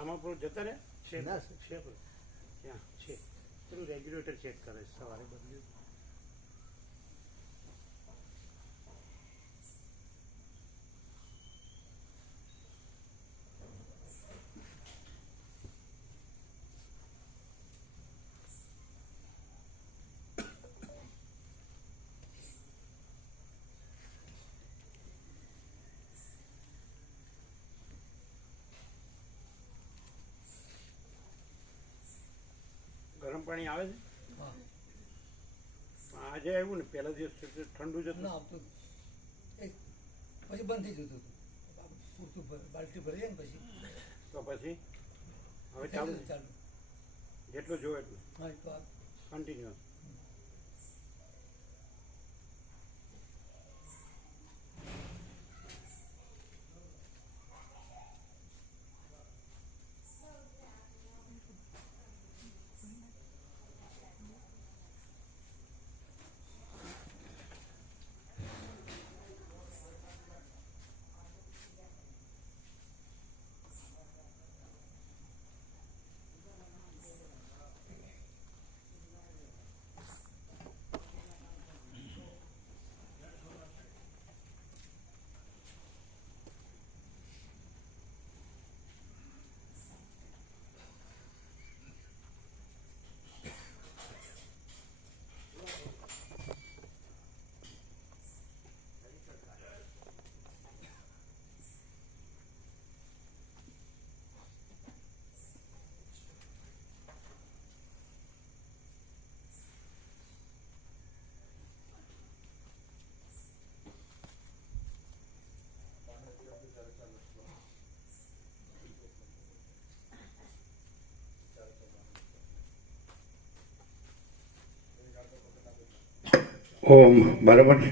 રામાપુર જતા રહે છે ના છે ત્યાં છે પેલું રેગ્યુલેટર ચેક કરે સવારે બદલ્યું. ગરમ પાણી આવે છે આજે આવ્યું ને પહેલા દિવસ ઠંડુ જ હતું. ના આવતું પછી બંધ થઈ જતું હતું પૂરતું બાલ્ટી ભરી જાય ને પછી તો પછી હવે ચાલુ ચાલુ જેટલું જોવે એટલું હા તો કન્ટિન્યુઅસ. ઓમ બરાબર છે.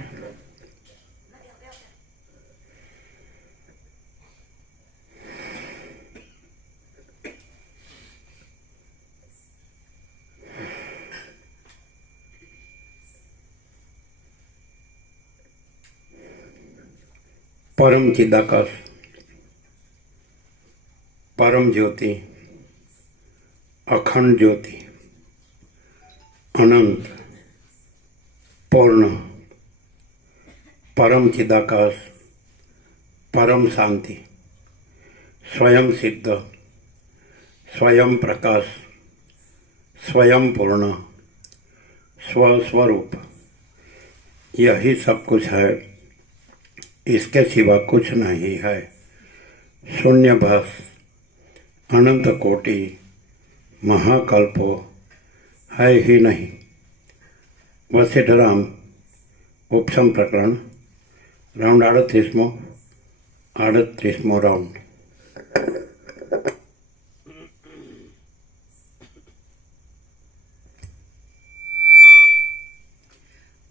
પરમ ચિદાકાશ, પરમ જ્યોતિ, અખંડ જ્યોતિ, અનંત, પૂર્ણ, પરમ ચિદાકાશ, પરમ શાંતિ, स्वयं सिद्ध, स्वयं प्रकाश, स्वयं पूर्ण, स्वस्वरूप, यही सब कुछ है, इसके सिवा कुछ नहीं है. शून्य भास, अनंत कोटि, महाकल्पो है ही नहीं. वशिष्ठराम उपशम प्रकरण राउंड 38मो राउंड.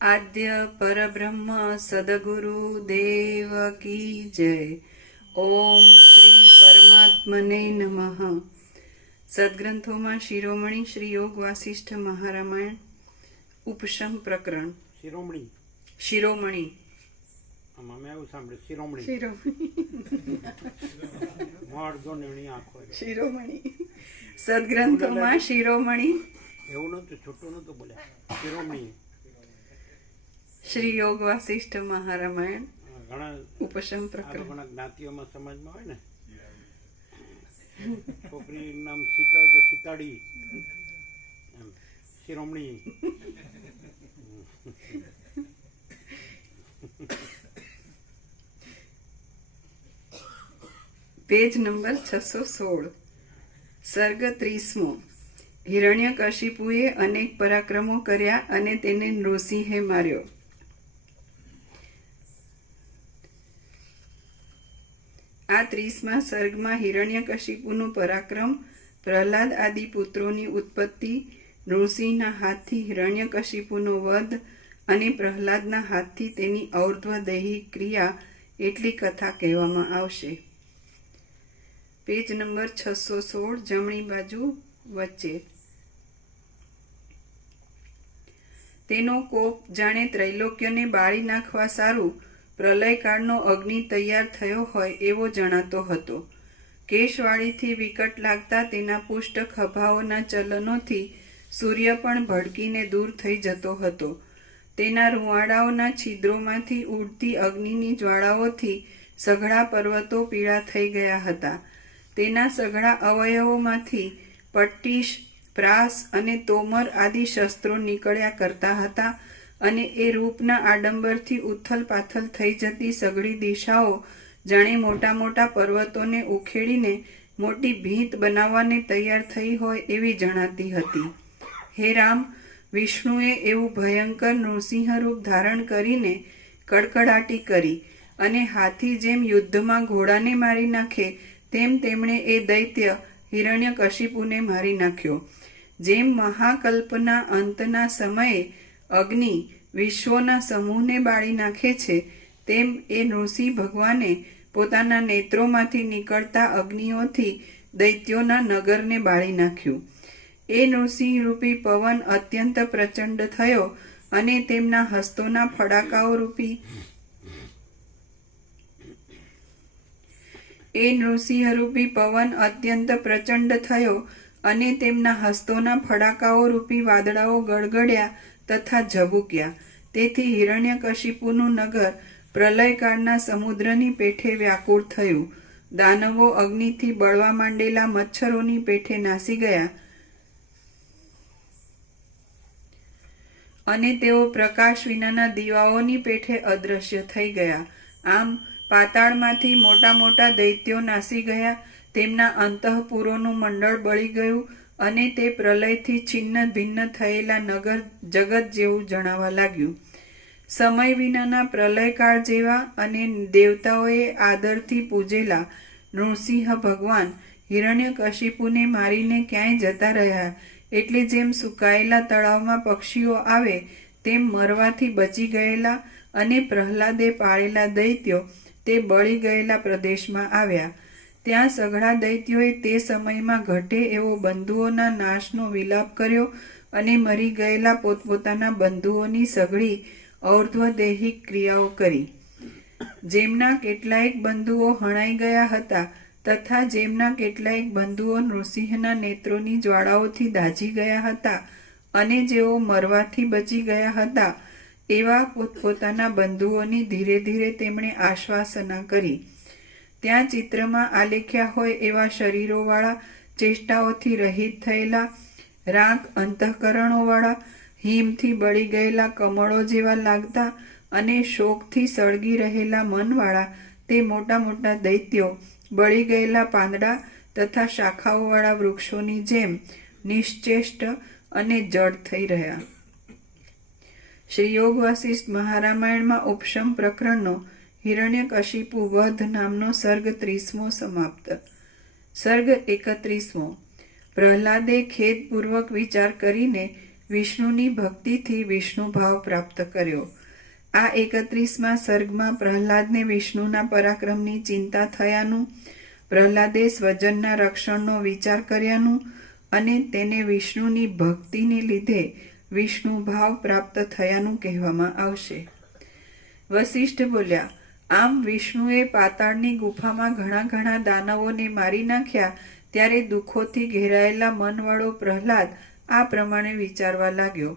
आद्य परब्रह्म सद्गुरु देव की जय. ओम श्री परमात्मने नमः. સદગ્રંથોમાં શિરોમણી શ્રી યોગ વાસિષ્ઠ મહારામાયણ ઉપશમ પ્રકરણ. શિરોમણી આમાં મેં એવું સાંભળ્યું શિરોમણી શિરોમણી સદગ્રંથોમાં શિરોમણી એવું નતું છૂટું નતું બોલ્યા શિરોમણી. શ્રી યોગ વાસિષ્ઠ મહારામાયણ ઘણા ઉપશમ પ્રકરણ. ઘણા જ્ઞાતિઓમાં સમાજમાં હોય ને છોકરી નામ સીતા હોય તો સીતાડી એમ શિરોમણી. Page number 616. સર્ગ 30મો. હિરણ્યકશિપુએ અનેક પરાક્રમો કર્યા અને તેને નૃસિંહે માર્યો. આ 30મા સર્ગમાં હિરણ્યકશિપુનું પરાક્રમ, પ્રહલાદ આદિ પુત્રોની ઉત્પત્તિ, નૃસિંહના હાથથી હિરણ્યકશિપુનો વધ અને પ્રહલાદના હાથથી તેની ઔર્ધ્વદેહી ક્રિયા એટલી કથા કહેવામાં આવશે. પેજ નંબર 616 જમણી બાજુ વચ્ચે. તેનો કોપ જાણે ત્રૈલોક્યને બાળી નાખવા સારું પ્રલયકાળનો અગ્નિ તૈયાર થયો હોય એવો જણાતો હતો. કેશવાળીથી વિકટ લાગતા તેના પુષ્ટ ખભાઓના ચલનોથી સૂર્ય પણ ભડકીને દૂર થઈ જતો હતો. તેના રૂંવાડાઓના છિદ્રોમાંથી ઉડતી અગ્નિની જ્વાળાઓથી સઘળા પર્વતો પીળા થઈ ગયા હતા. તેના સઘળા અવયવોમાંથી પટ્ટીશ, પ્રાસ અને તોમર આદિ શસ્ત્રો નીકળ્યા કરતા હતા અને એ રૂપના આડંબરથી ઉથલ પાથલ થઈ જતી સઘળી દિશાઓ જાણે મોટા મોટા પર્વતોને ઉખેડીને મોટી ભીંત બનાવવાને તૈયાર થઈ હોય એવી જણાતી હતી. હે રામ, વિષ્ણુએ એવું ભયંકર નૃસિંહ રૂપ ધારણ કરીને કડકડાટી કરી અને હાથી જેમ યુદ્ધમાં ઘોડાને મારી નાખે તેમ તેમણે એ દૈત્ય હિરણ્યકશિપુને મારી નાખ્યો. જેમ મહાકલ્પના અંતના સમયે અગ્નિ વિશ્વોના સમૂહને બાળી નાખે છે તેમ એ નૃસિંહ ભગવાને પોતાના નેત્રોમાંથી નીકળતા અગ્નિઓથી દૈત્યોના નગરને બાળી નાખ્યું. એ નૃસિંહ રૂપી પવન અત્યંત પ્રચંડ થયો અને તેમના હસ્તોના ફડાકાઓ રૂપી વાદળાઓ ગડગડ્યા તથા ઝબૂક્યા. તેથી હિરણ્યકશિપુનું નગર પ્રલયકાળના સમુદ્રની પેઠે વ્યાકુળ થયું. દાનવો અગ્નિથી બળવા માંડેલા મચ્છરોની પેઠે નાસી ગયા અને તેઓ પ્રકાશ વિનાના દીવાઓની પેઠે અદૃશ્ય થઈ ગયા. આમ પાતાળમાંથી મોટા મોટા દૈત્યો નાસી ગયા. તેમના અંતઃપુરોનું મંડળ બળી ગયું અને તે પ્રલયથી છિન્ન ભિન્ન થયેલા નગર જગત જેવું જણાવા લાગ્યું. સમય વિનાના પ્રલયકાળ જેવા અને દેવતાઓએ આદરથી પૂજેલા નૃસિંહ ભગવાન હિરણ્યકશિપુને મારીને ક્યાંય જતા રહ્યા. એટલે જેમ સુકાયેલા તળાવમાં પક્ષીઓ આવે તેમ મરવાથી બચી ગયેલા અને પ્રહલાદે પાળેલા દૈત્યો તે બળી ગયેલા પ્રદેશમાં આવ્યા. ત્યાં સઘળા દૈત્યોએ તે સમયમાં ઘટે એવો બંધુઓના નાશનો વિલાપ કર્યો અને મરી ગયેલા પોતપોતાના બંધુઓની સઘળી ઔર્ધ્વદેહિક ક્રિયાઓ કરી. જેમના કેટલાયક બંધુઓ હણાઈ ગયા હતા તથા જેમના કેટલાયક બંધુઓ નૃસિંહના નેત્રોની જ્વાળાઓથી દાઝી ગયા હતા અને જેઓ મરવાથી બચી ગયા હતા એવા પોતપોતાના બંધુઓની ધીરે ધીરે તેમણે આશ્વાસના કરી. ત્યાં ચિત્રમાં આલેખ્યા હોય એવા શરીરોવાળા, ચેષ્ટાઓથી રહિત થયેલા, રાગ અંતઃકરણોવાળા, હિમથી બળી ગયેલા કમળો જેવા લાગતા અને શોકથી સળગી રહેલા મનવાળા તે મોટા મોટા દૈત્યો બળી ગયેલા પાંદડા તથા શાખાઓવાળા વૃક્ષોની જેમ નિશ્ચેષ્ટ અને જડ થઈ રહ્યા. શ્રી યોગ વાસિષ્ઠ મહારામાયણમાં ઉપશમ પ્રકરણનો હિરણ્યકશિપુ વધ નામનો સર્ગ 30મો સમાપ્ત. સર્ગ 31મો. પ્રહલાદે ખેદપૂર્વક વિચાર કરીને વિષ્ણુની ભક્તિથી વિષ્ણુ ભાવ પ્રાપ્ત કર્યો. આ 31મા સર્ગમાં પ્રહલાદને વિષ્ણુના પરાક્રમની ચિંતા થયાનું, પ્રહલાદે સ્વજનના રક્ષણનો વિચાર કર્યાનું અને તેને વિષ્ણુની ભક્તિને લીધે વિષ્ણુ ભાવ પ્રાપ્ત થયાનું કહેવામાં આવશે. વસિષ્ઠ બોલ્યા, આમ વિષ્ણુએ પાતાળની ગુફામાં ઘણા ઘણા દાનવોને મારી નાખ્યા ત્યારે દુઃખોથી ઘેરાયેલા મનવાળો પ્રહલાદ આ પ્રમાણે વિચારવા લાગ્યો.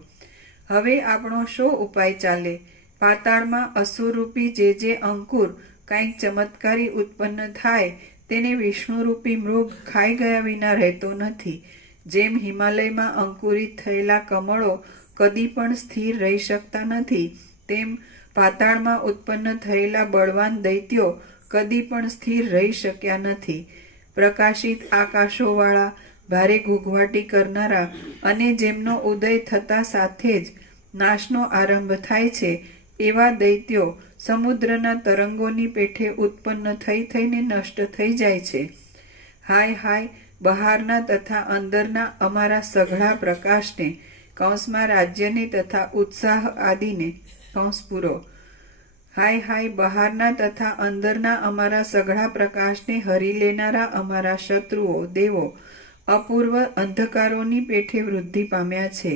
હવે આપણો શો ઉપાય ચાલે? પાતાળમાં અસુરરૂપી જે અંકુર કાંઈક ચમત્કારી ઉત્પન્ન થાય તેને વિષ્ણુરૂપી મૃગ ખાઈ ગયા વિના રહેતો નથી. જેમ હિમાલયમાં અંકુરિત થયેલા કમળો કદી પણ સ્થિર રહી શકતા નથી, તેમ પાતાળમાં ઉત્પન્ન થયેલા બળવાન દૈત્યો કદી પણ સ્થિર રહી શક્યા નથી. પ્રકાશિત આકાશોવાળા, ભારે ઘૂઘવાટી કરનારા અને જેમનો ઉદય થતા સાથે જ નાશનો આરંભ થાય છે એવા દૈત્યો સમુદ્રના તરંગોની પેઠે ઉત્પન્ન થઈ થઈને નષ્ટ થઈ જાય છે. હાય હાય, બહારના તથા અંદરના અમારા સઘળા પ્રકાશને, કૌંસમાં રાજ્યને તથા ઉત્સાહ આદિને, કૌંસ પૂરો. હાય હાય, બહારના તથા અંદરના અમારા સઘળા પ્રકાશને હરી લેનારા અમારા શત્રુઓ દેવો અપૂર્વ અંધકારોની પેઠે વૃદ્ધિ પામ્યા છે.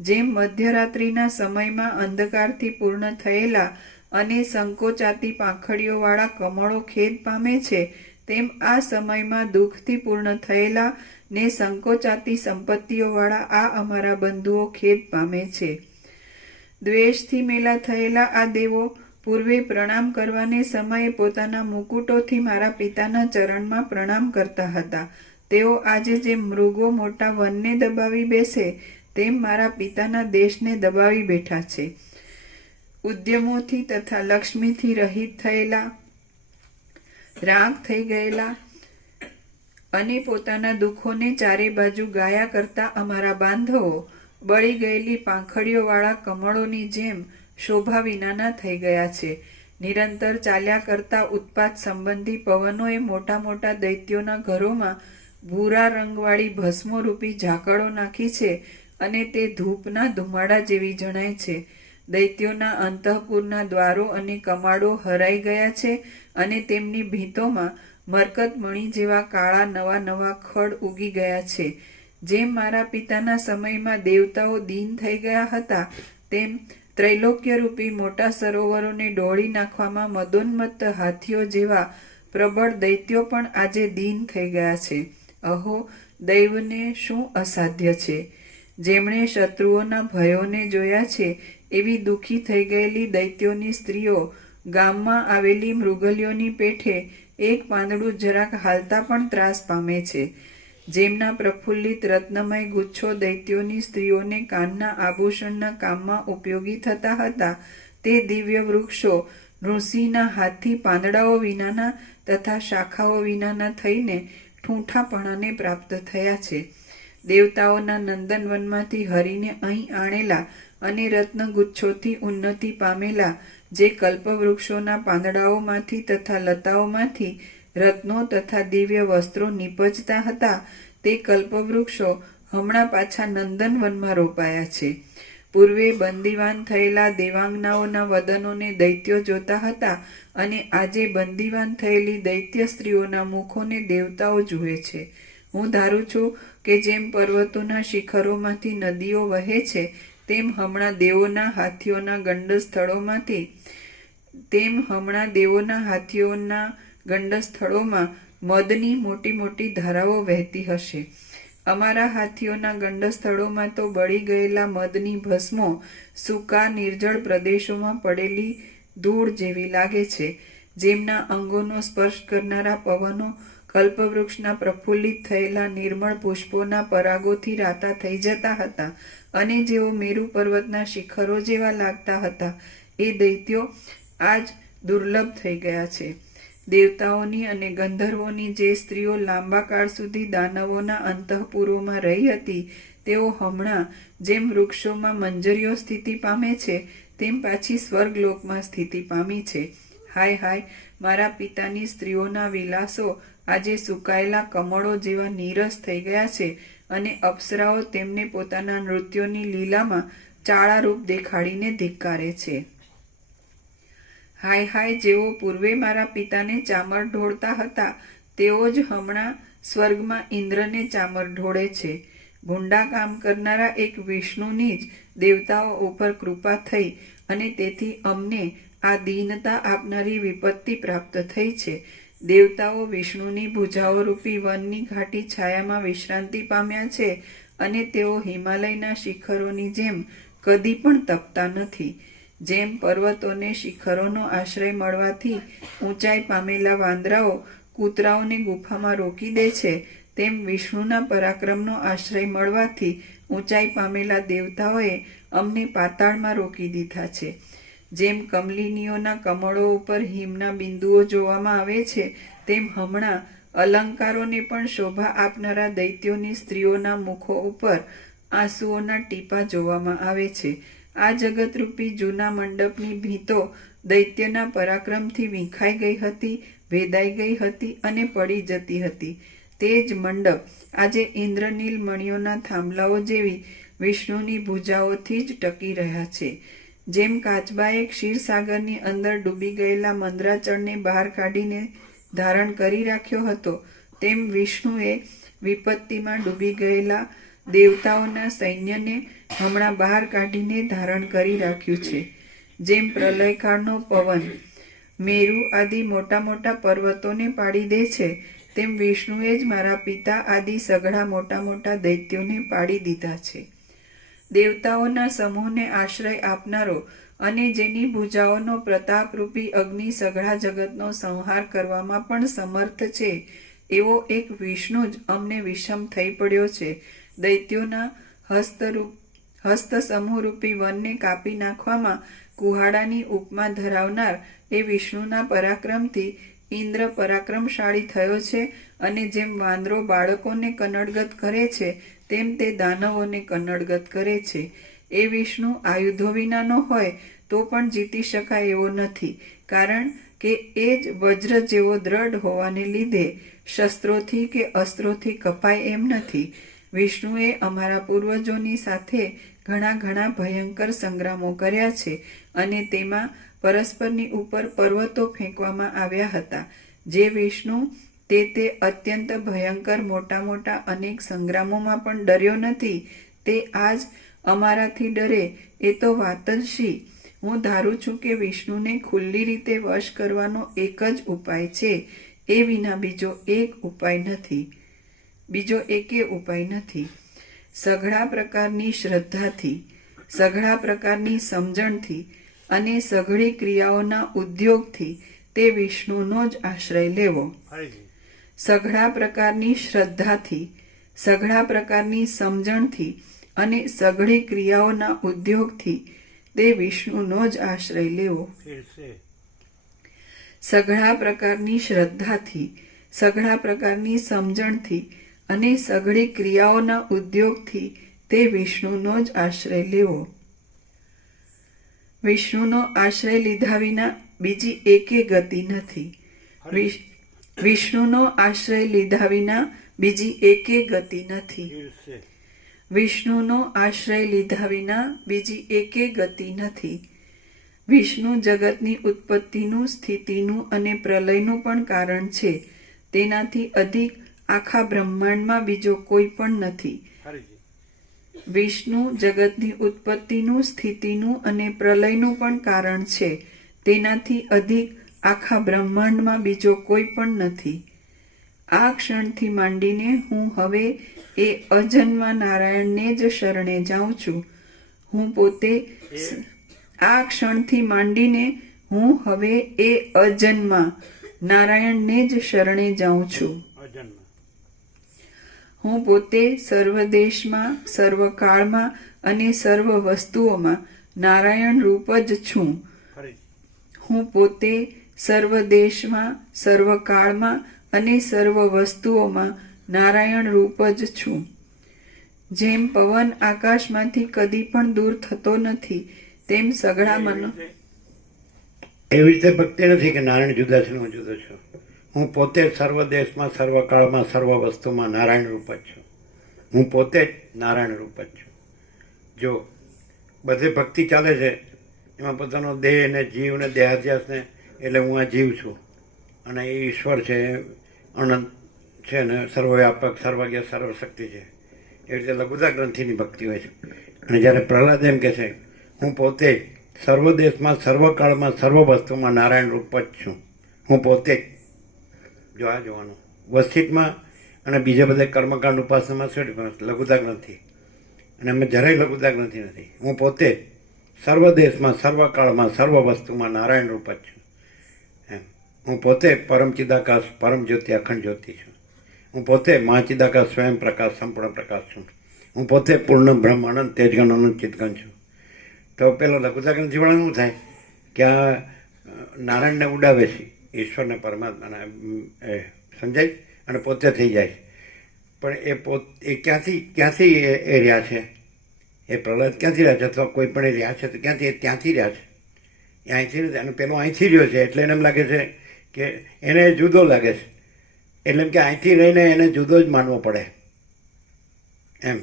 જેમ મધ્યરાત્રિના સમયમાં અંધકારથી પૂર્ણ થયેલા અને સંકોચાતી પાંખડીઓવાળા કમળો ખેદ પામે છે તેમ આ સમયમાં દુઃખથી પૂર્ણ થયેલા ને સંકોચાતી સંપત્તિઓવાળા આ અમારા બંધુઓ ખેદ પામે છે. દ્વેષથી મેલા થયેલા આ દેવો પૂર્વે પ્રણામ કરવાને સમયે પોતાના મુકુટોથી મારા પિતાના ચરણમાં પ્રણામ કરતા હતા. તેઓ આજે જેમ મૃગો મોટા વનને દબાવી બેસે તેમ મારા પિતાના દેશને દબાવી બેઠા છે. ઉદ્યમોથી તથા લક્ષ્મીથી રહિત થયેલા, રાગ થઈ ગયેલા અને પોતાના દુઃખોને ચારે બાજુ ગાયા કરતા અમારા બાંધવો બળી ગયેલી પાંખડીઓવાળા કમળોની જેમ શોભા વિનાના થઈ ગયા છે. નિરંતર ચાલ્યા કરતા ઉત્પાત સંબંધી પવનોએ મોટા મોટા દૈત્યોના ઘરોમાં ભૂરા રંગવાળી ભસ્મોરૂપી ઝાકળો નાખી છે અને તે ધૂપના ધુમાડા જેવી જણાય છે. દૈત્યોના અંતઃપુરના દ્વારો અને કમાડો હરાઈ ગયા છે અને તેમની ભીંતોમાં મરકતમણી જેવા કાળા નવા નવા ખડ ઉગી ગયા છે. જેમ મારા પિતાના સમયમાં દેવતાઓ દીન થઈ ગયા હતા તેમ ત્રૈલોક્યરૂપી મોટા સરોવરોને ડોળી નાખવામાં મદોન્મત્ત હાથીઓ જેવા પ્રબળ દૈત્યો પણ આજે દીન થઈ ગયા છે. અહો, દૈવને શું અસાધ્ય છે! જેમણે શત્રુઓના ભયોને જોયા છે એવી દુઃખી થઈ ગયેલી દૈત્યોની સ્ત્રીઓ ગામમાં આવેલી મૃગલીઓની પેઠે એક પાંદડું જરાક હાલતા પણ ત્રાસ પામે છે. જેમના પ્રફુલ્લિત રત્નમય ગુચ્છો દૈત્યોની સ્ત્રીઓને કાનના આભૂષણના કામમાં ઉપયોગી થતા હતા તે દિવ્ય વૃક્ષો ઋષિના હાથથી પાંદડાઓ વિનાના તથા શાખાઓ વિનાના થઈને ઠૂંઠાપણાને પ્રાપ્ત થયા છે. દેવતાઓના નંદનવનમાંથી હરીને અહીં આણેલા અને રત્નગુચ્છોથી ઉન્નતિ પામેલા જે કલ્પવૃક્ષોના પાંદડાઓમાંથી તથા લતાઓમાંથી રત્નો તથા દિવ્ય વસ્ત્રો નીપજતા હતા તે કલ્પવૃક્ષો હમણાં પાછા નંદનવનમાં રોપાયા છે. પૂર્વે બંદીવાન થયેલા દેવાંગનાઓના વદનોને દૈત્યો જોતા હતા અને આજે બંદીવાન થયેલી દૈત્ય સ્ત્રીઓના મુખોને દેવતાઓ જુએ છે. હું ધારું છું કે જેમ પર્વતોના શિખરોમાંથી નદીઓ વહે છે તેમ હમણાં દેવોના હાથીઓના ગંડ સ્થળોમાં મદની મોટી મોટી ધારાઓ વહેતી હશે. અમારા હાથીઓના ગંડ સ્થળોમાં તો બળી ગયેલા મદની ભસ્મો સૂકા નિર્જળ પ્રદેશોમાં પડેલી ધૂળ જેવી લાગે છે. જેમના અંગોનો સ્પર્શ કરનારા પવનો કલ્પવૃક્ષના પ્રફુલ્લિત થયેલા નિર્મળ પુષ્પોના પરાગોથી રાતા થઈ જતા હતા અને જેઓ મેરુ પર્વતના શિખરો જેવા લાગતા હતા એ દૈત્યો આજ દુર્લભ થઈ ગયા છે. દેવતાઓની અને ગંધર્વોની જે સ્ત્રીઓ લાંબા કાળ સુધી દાનવોના અંતઃપુરોમાં રહી હતી તેઓ હમણાં જેમ વૃક્ષોમાં મંજરીઓ સ્થિતિ પામે છે તેમ પાછી સ્વર્ગલોકમાં સ્થિતિ પામી છે. હાય હાય, મારા પિતાની સ્ત્રીઓના વિલાસો આજે સુકાયેલા કમળો જેવા નીરસ થઈ ગયા છે અને અપ્સરાઓ તેમને પોતાના નૃત્યોની લીલામાં ચાળારૂપ દેખાડીને ધિક્કારે છે. હાય હાય, જેઓ પૂર્વે મારા પિતાને ચામર ઢોળતા હતા તેઓ જ હમણાં સ્વર્ગમાં ઇન્દ્રને ચામર ઢોળે છે. ભૂંડા કામ કરનારા એક વિષ્ણુની જ દેવતાઓ ઉપર કૃપા થઈ અને તેથી અમને આ દીનતા આપનારી વિપત્તિ પ્રાપ્ત થઈ છે. દેવતાઓ વિષ્ણુની ભુજાઓ રૂપી વનની ઘાટી છાયામાં વિશ્રાંતિ પામ્યા છે અને તેઓ હિમાલયના શિખરોની જેમ કદી પણ તપતા નથી. જેમ પર્વતોને શિખરોનો આશ્રય મળવાથી ઊંચાઈ પામેલા વાંદરાઓ કૂતરાઓને ગુફામાં રોકી દે છે તેમ વિષ્ણુના પરાક્રમનો આશ્રય મળવાથી ઊંચાઈ પામેલા દેવતાઓએ અમને પાતાળમાં રોકી દીધા છે. જેમ કમલિનીઓના કમળો ઉપર હિમના બિંદુઓ જોવામાં આવે છે તેમ હમણાં અલંકારોને પણ શોભા આપનારા દૈત્યોની સ્ત્રીઓના મુખો ઉપર આંસુઓના ટીપા જોવામાં આવે છે. આ જગતરૂપી જૂના મંડપની ભીંતો દૈત્યના પરાક્રમથી વીંખાઈ ગઈ હતી, ભેદાઈ ગઈ હતી અને પડી જતી હતી. તે જ મંડપ આજે ઇન્દ્રનીલ મણિઓના થાંભલાઓ જેવી વિષ્ણુની ભુજાઓથી જ ટકી રહ્યા છે. જેમ કાચબાએ ક્ષીરસાગરની અંદર ડૂબી ગયેલા મંદરાચળને બહાર કાઢીને ધારણ કરી રાખ્યો હતો તેમ વિષ્ણુએ વિપત્તિમાં ડૂબી ગયેલા દેવતાઓના સૈન્યને હમણાં બહાર કાઢીને ધારણ કરી રાખ્યું છે. જેમ પ્રલયકાળનો પવન મેરુ આદિ મોટા મોટા પર્વતોને પાડી દે છે, તેમ વિષ્ણુએ જ મારા પિતા આદિ સઘળા મોટા મોટા દૈત્યોને પાડી દીધા છે. દેવતાઓના સમૂહને આશ્રય આપનારો અને જેની ભુજાઓનો પ્રતાપરૂપી અગ્નિ સઘળા જગતનો સંહાર કરવામાં પણ સમર્થ છે, એવો એક વિષ્ણુ જ અમને વિષમ થઈ પડ્યો છે. દૈત્યોના હસ્ત સમૂહરૂપી વનને કાપી નાખવામાં કુહાડાની ઉપમા ધરાવનાર એ વિષ્ણુના પરાક્રમથી ઇન્દ્ર પરાક્રમશાળી થયો છે, અને જેમ વાંદરો બાળકોને કનડગત કરે છે, તેમ તે દાનવોને કનડગત કરે છે. એ વિષ્ણુ આયુધો વિનાનો હોય તો પણ જીતી શકાય એવો નથી, કારણ કે એ જ વજ્ર જેવો દ્રઢ હોવાને લીધે શસ્ત્રોથી કે અસ્ત્રોથી કપાય એમ નથી. વિષ્ણુએ અમારા પૂર્વજોની સાથે ઘણા ઘણા ભયંકર સંગ્રામો કર્યા છે, અને તેમાં પરસ્પરની ઉપર પર્વતો ફેંકવામાં આવ્યા હતા. જે વિષ્ણુ તે અત્યંત ભયંકર મોટા મોટા અનેક સંગ્રામોમાં પણ ડર્યો નથી, તે આજ અમારાથી ડરે એ તો વાત જ શી. હું ધારું છું કે વિષ્ણુને ખુલ્લી રીતે વશ કરવાનો એક જ ઉપાય છે, એ વિના બીજો એકે ઉપાય નથી. સઘળા પ્રકારની શ્રદ્ધાથી, સઘળા પ્રકારની સમજણથી અને સઘળી ક્રિયાઓના ઉદ્યોગથી તે વિષ્ણુનો જ આશ્રય લેવો. સઘળા પ્રકારની શ્રદ્ધાથી, સઘળા પ્રકારની સમજણથી અને સઘળી ક્રિયાઓના ઉદ્યોગથી તે વિષ્ણુનો જ આશ્રય લેવો. સઘળા પ્રકારની શ્રદ્ધાથી, સઘળા પ્રકારની સમજણથી અને સઘળી ક્રિયાઓના ઉદ્યોગથી તે વિષ્ણુનો જ આશ્રય લેવો. વિષ્ણુનો આશ્રય લીધા વિના બીજી એકે ગતિ નથી. વિષ્ણુનો આશ્રય લીધા વિના બીજી એકે ગતિ નથી. વિષ્ણુનો આશ્રય લીધા વિના બીજી એકે ગતિ નથી. વિષ્ણુ જગતની ઉત્પત્તિનું, સ્થિતિનું અને પ્રલયનું પણ કારણ છે. તેનાથી અધિક આખા બ્રહ્માંડમાં બીજો કોઈ પણ નથી. વિષ્ણુ જગતની ઉત્પત્તિનું, સ્થિતિનું અને પ્રલયનું પણ કારણ છે. તેનાથી અધિક આખા બ્રહ્માંડમાં બીજો કોઈ પણ નથી. આ ક્ષણથી માંડીને હું હવે એ અજન્મા નારાયણને જ શરણે જાઉં છું. આ ક્ષણથી માંડીને હું હવે એ અજન્મા નારાયણને જ શરણે જાઉં છું. હું પોતે સર્વ દેશમાં, સર્વ કાળમાં અને સર્વ વસ્તુઓમાં નારાયણ રૂપ જ છું. હું પોતે સર્વ દેશમાં, સર્વ કાળમાં અને સર્વ વસ્તુઓમાં નારાયણ રૂપ જ છું. જેમ પવન આકાશમાંથી કદી પણ દૂર થતો નથી, તેમ સઘળા મનો એવી રીતે ભક્તિ નથી કે નારાયણ જુદા છે, હું જુદો છું. હું પોતે સર્વ દેશમાં, સર્વ કાળમાં, સર્વ વસ્તુમાં નારાયણ રૂપ જ છું. હું પોતે જ નારાયણ રૂપ જ છું. જો બધે ભક્તિ ચાલે છે, એમાં પોતાનો દેહ ને જીવ ને દેહાધ્યાસને, એટલે હું આ જીવ છું અને એ ઈશ્વર છે, અનંત છે ને સર્વવ્યાપક, સર્વજ્ઞ, સર્વશક્તિ છે. એવી રીતે લઘુતા ગ્રંથિની ભક્તિ હોય છે. અને જ્યારે પ્રહલાદ એમ કહે છે, હું પોતે સર્વ દેશમાં, સર્વ કાળમાં, સર્વ વસ્તુમાં નારાયણ રૂપ જ છું. હું પોતે જ. જો આ જોવાનું વસ્થિતમાં અને બીજા બધા કર્મકાંડ ઉપાસનામાં શું લઘુતા ગ્રંથિ, અને અમે જરાય લઘુતા ગ્રંથિ નથી. હું પોતે સર્વ દેશમાં, સર્વ કાળમાં, સર્વ વસ્તુમાં નારાયણ રૂપ જ છું. એમ હું પોતે પરમ ચિદાકાશ, પરમ જ્યોતિ, અખંડ જ્યોતિ છું. હું પોતે મહાચિદાકાશ, સ્વયં પ્રકાશ, સંપૂર્ણ પ્રકાશ છું. હું પોતે પૂર્ણ બ્રહ્મ, અનંત તેજગણ, અનંત ચિતગણ છું. તો પેલો લઘુતા ગ્રંથિ વાળા શું થાય કે આ નારાયણને ઉડાવે છે, ઈશ્વરને, પરમાત્માને સમજાય અને પોતે થઈ જાય. પણ એ ક્યાંથી એ રહ્યા છે? એ પ્રહલાદ ક્યાંથી રહ્યા છે? અથવા કોઈ પણ એ રહ્યા છે તો ક્યાંથી? ત્યાંથી રહ્યા છે, એ અહીંથી નથી. અને પેલો અહીંથી રહ્યો છે, એટલે એને એમ લાગે છે કે એને જુદો લાગે છે. એટલે એમ કે અહીંથી રહીને એને જુદો જ માનવો પડે એમ.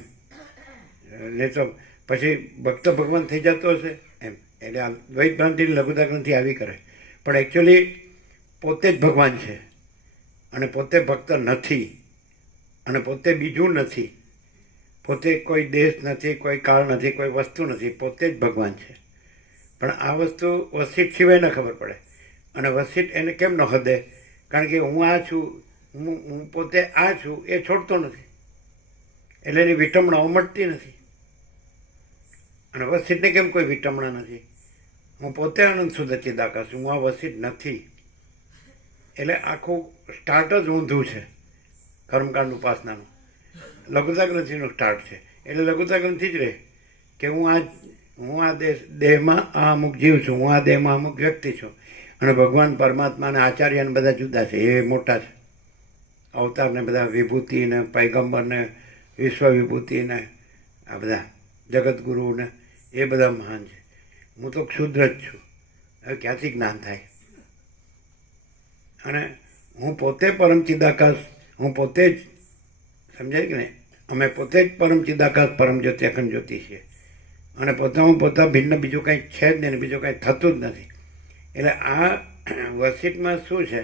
નહીં તો પછી ભક્ત ભગવાન થઈ જતો હશે એમ. એટલે આ દ્વૈત ભ્રાંતિની લઘુતા ગ્રંથિ આવી કરે. પણ એકચ્યુઅલી પોતે જ ભગવાન છે અને પોતે ભક્ત નથી અને પોતે બીજું નથી. પોતે કોઈ દેશ નથી, કોઈ કાળ નથી, કોઈ વસ્તુ નથી. પોતે જ ભગવાન છે. પણ આ વસ્તુ વસ્તી સિવાય ન ખબર પડે. અને વસીટ એને કેમ ન હદે? કારણ કે હું આ છું, હું પોતે આ છું એ છોડતો નથી, એટલે એની વિટમણાઓ મટતી નથી. અને વસીટને કેમ કોઈ વિટમણા નથી? હું પોતે આનંદ શુદ્ધ ચિદાકાશ છું, હું આ વસીટ નથી. એટલે આખું સ્ટાર્ટ જ ઊંધું છે કર્મકાંડ ઉપાસનાનું. લઘુતા ગ્રંથિનું સ્ટાર્ટ છે. એટલે લઘુતા ગ્રંથિ જ રહે કે હું આ દેહમાં આ અમુક જીવ છું, હું આ દેહમાં અમુક વ્યક્તિ છું. અને ભગવાન પરમાત્મા અને આચાર્યને બધા જુદા છે, એ મોટા છે. અવતારને બધા વિભૂતિ ને પૈગંબરને વિશ્વ વિભૂતિ ને આ બધા જગતગુરુ ને એ બધા મહાન છે. હું તો ક્ષુદ્ર જ છું. હવે ક્યાંથી જ્ઞાન થાય? અને હું પોતે પરમ ચિદાકાશ, હું પોતે જ, સમજાય કે નહીં? અમે પોતે જ પરમ ચિદાકાશ પરમ જ્યોતિ અખંડ જ્યોતિ છીએ. અને પોતામાં પોતા ભિન્ન બીજું કંઈ છે જ નહીં, બીજું કંઈ થતું જ નથી. એટલે આ વસીટમાં શું છે?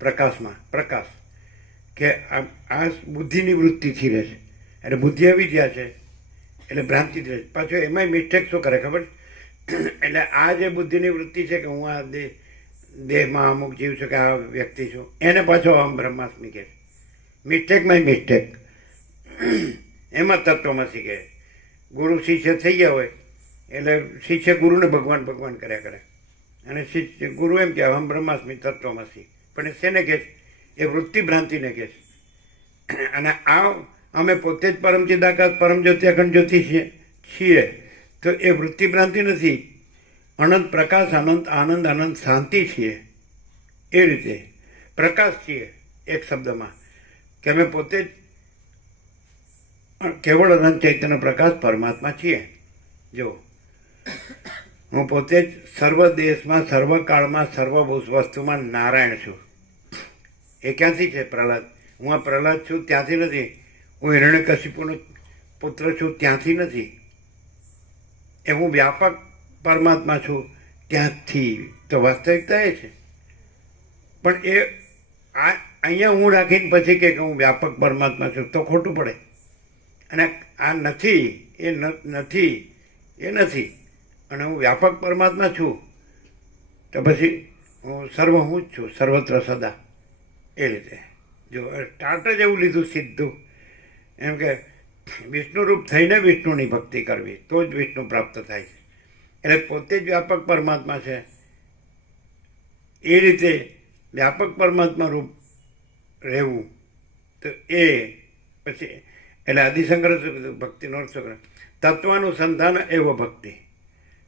પ્રકાશમાં પ્રકાશ કે આ બુદ્ધિની વૃત્તિથી રહે છે. એટલે બુદ્ધિ આવી ગયા છે એટલે ભ્રાંતિ જ રહે છે. પાછું એમાંય મિસ્ટેક શું કરે ખબર? એટલે આ જે બુદ્ધિની વૃત્તિ છે કે હું આ દેહમાં અમુક જીવ છું કે આ વ્યક્તિ છું, એને પાછો અહમ બ્રહ્માસ્મિ કહે. મિસ્ટેકમાં મિસ્ટેક. એમાં તત્વમાં શીખે. ગુરુ શિષ્ય થઈ ગયા હોય એટલે શિષ્ય ગુરુને ભગવાન ભગવાન કર્યા કરે. અને શિષ્ય ગુરુ એમ કે અહમ બ્રહ્માસ્મિ તત્વમસી. પણ એ શેને કહે? એ વૃત્તિ ભ્રાંતિને કહે. અને આ અમે પોતે જ પરમ ચિદાકાશ પરમ જ્યોતિ અખંડ જ્યોતિ છીએ. તો એ વૃત્તિ ભ્રાંતિ નથી, અનંત પ્રકાશ, અનંત આનંદ, અનંત શાંતિ છીએ. એ રીતે પ્રકાશ છીએ એક શબ્દમાં, કે અમે પોતે જ કેવળ અનંત ચૈતન્ય પ્રકાશ પરમાત્મા છીએ. જો હું પોતે જ સર્વ દેશમાં, સર્વ કાળમાં, સર્વ વસ્તુમાં નારાયણ છું. એ ક્યાંથી છે? પ્રહલાદ. હું આ પ્રહલાદ છું ત્યાંથી નથી. હું હિરણ્યકશિપુનો પુત્ર છું ત્યાંથી નથી. એ હું વ્યાપક પરમાત્મા છું ત્યાંથી. તો વાસ્તવિકતા એ છે. પણ એ અહીંયા હું રાખીને પછી કે હું વ્યાપક પરમાત્મા છું તો ખોટું પડે. અને આ નથી, એ નથી, એ નથી. અને હું વ્યાપક પરમાત્મા છું તો પછી હું સર્વ હું જ છું, સર્વત્ર સદા. એ રીતે જો સ્ટાર્ટ જ એવું લીધું સીધું, એમ કે વિષ્ણુ રૂપ થઈને વિષ્ણુની ભક્તિ કરવી તો જ વિષ્ણુ પ્રાપ્ત થાય છે. એટલે પોતે જ વ્યાપક પરમાત્મા છે. એ રીતે વ્યાપક પરમાત્મા રૂપ રહેવું તો એ પછી એટલે આદિશંકર શું કીધું? ભક્તિનો અર્થ શું કરે? તત્વાનુસંધાન એવો ભક્તિ.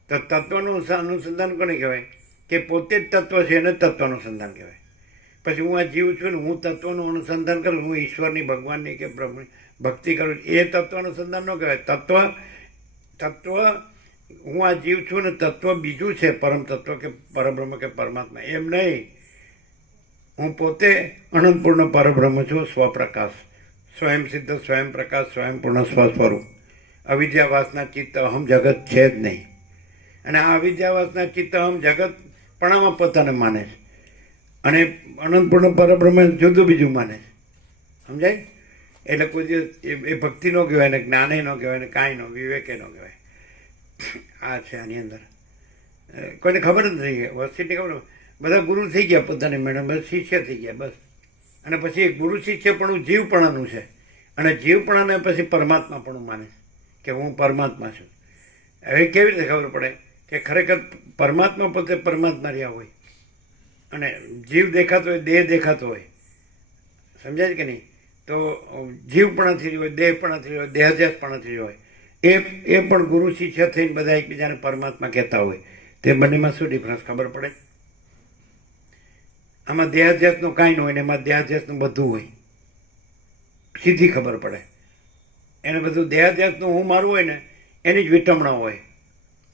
તો તત્વનું અનુસંધાન કોને કહેવાય? કે પોતે જ તત્વ છે એને તત્વાનુસંધાન કહેવાય. પછી હું આ જીવ છું ને હું તત્વનું અનુસંધાન કરું, હું ઈશ્વરની, ભગવાનની કે પ્રભુની ભક્તિ કરું, એ તત્વાનુસંધાન ન કહેવાય. તત્વ હું આ જીવ છું ને તત્વ બીજું છે, પરમ તત્વ કે પરબ્રહ્મ કે પરમાત્મા, એમ નહીં. હું પોતે અનંતપૂર્ણ પરબ્રહ્મ છું, સ્વપ્રકાશ, સ્વયં સિદ્ધ, સ્વયં પ્રકાશ, સ્વયં પૂર્ણ સ્વસ્વરૂપ. અવિદ્યા વાસના ચિત્ત અહમ જગત છે જ નહીં. અને આ અવિદ્યા વાસના ચિત્ત અહમ જગત પણામાં પોતાને માને છે. અને અનંતપૂર્ણ પરબ્રહ્મ જુદું બીજું માને છે. સમજાય? એટલે કોઈ દિવસ એ ભક્તિ ન કહેવાય ને જ્ઞાને ન કહેવાય ને કાંઈ ન, વિવેકે ન કહેવાય. આ છે આની અંદર. કોઈને ખબર જ નથી. વસ્તીને ખબર, બધા ગુરુ થઈ ગયા પોતાની મેળે, બસ શિષ્ય થઈ ગયા બસ. અને પછી એ ગુરુ શિષ્યપણું જીવપણાનું છે. અને જીવપણાને પછી પરમાત્માપણું માને છે કે હું પરમાત્મા છું. હવે કેવી રીતે ખબર પડે કે ખરેખર પરમાત્મા પોતે પરમાત્મા રહ્યા હોય અને જીવ દેખાતો હોય, દેહ દેખાતો હોય. સમજાય કે નહીં? તો જીવપણાથી હોય, દેહપણાથી હોય, દેહાધ્યાસપણાથી હોય. એ પણ ગુરુ શિષ્ય થઈને બધા એકબીજાને પરમાત્મા કહેતા હોય. તે બંનેમાં શું ડિફરન્સ ખબર પડે? આમાં દેહાધ્યાસનું કાંઈ ન હોય ને એમાં દેહાધ્યાસનું બધું હોય. સીધી ખબર પડે. એને બધું દેહાધ્યાસનું હું મારું હોય ને એની જ વિટમણાઓ હોય,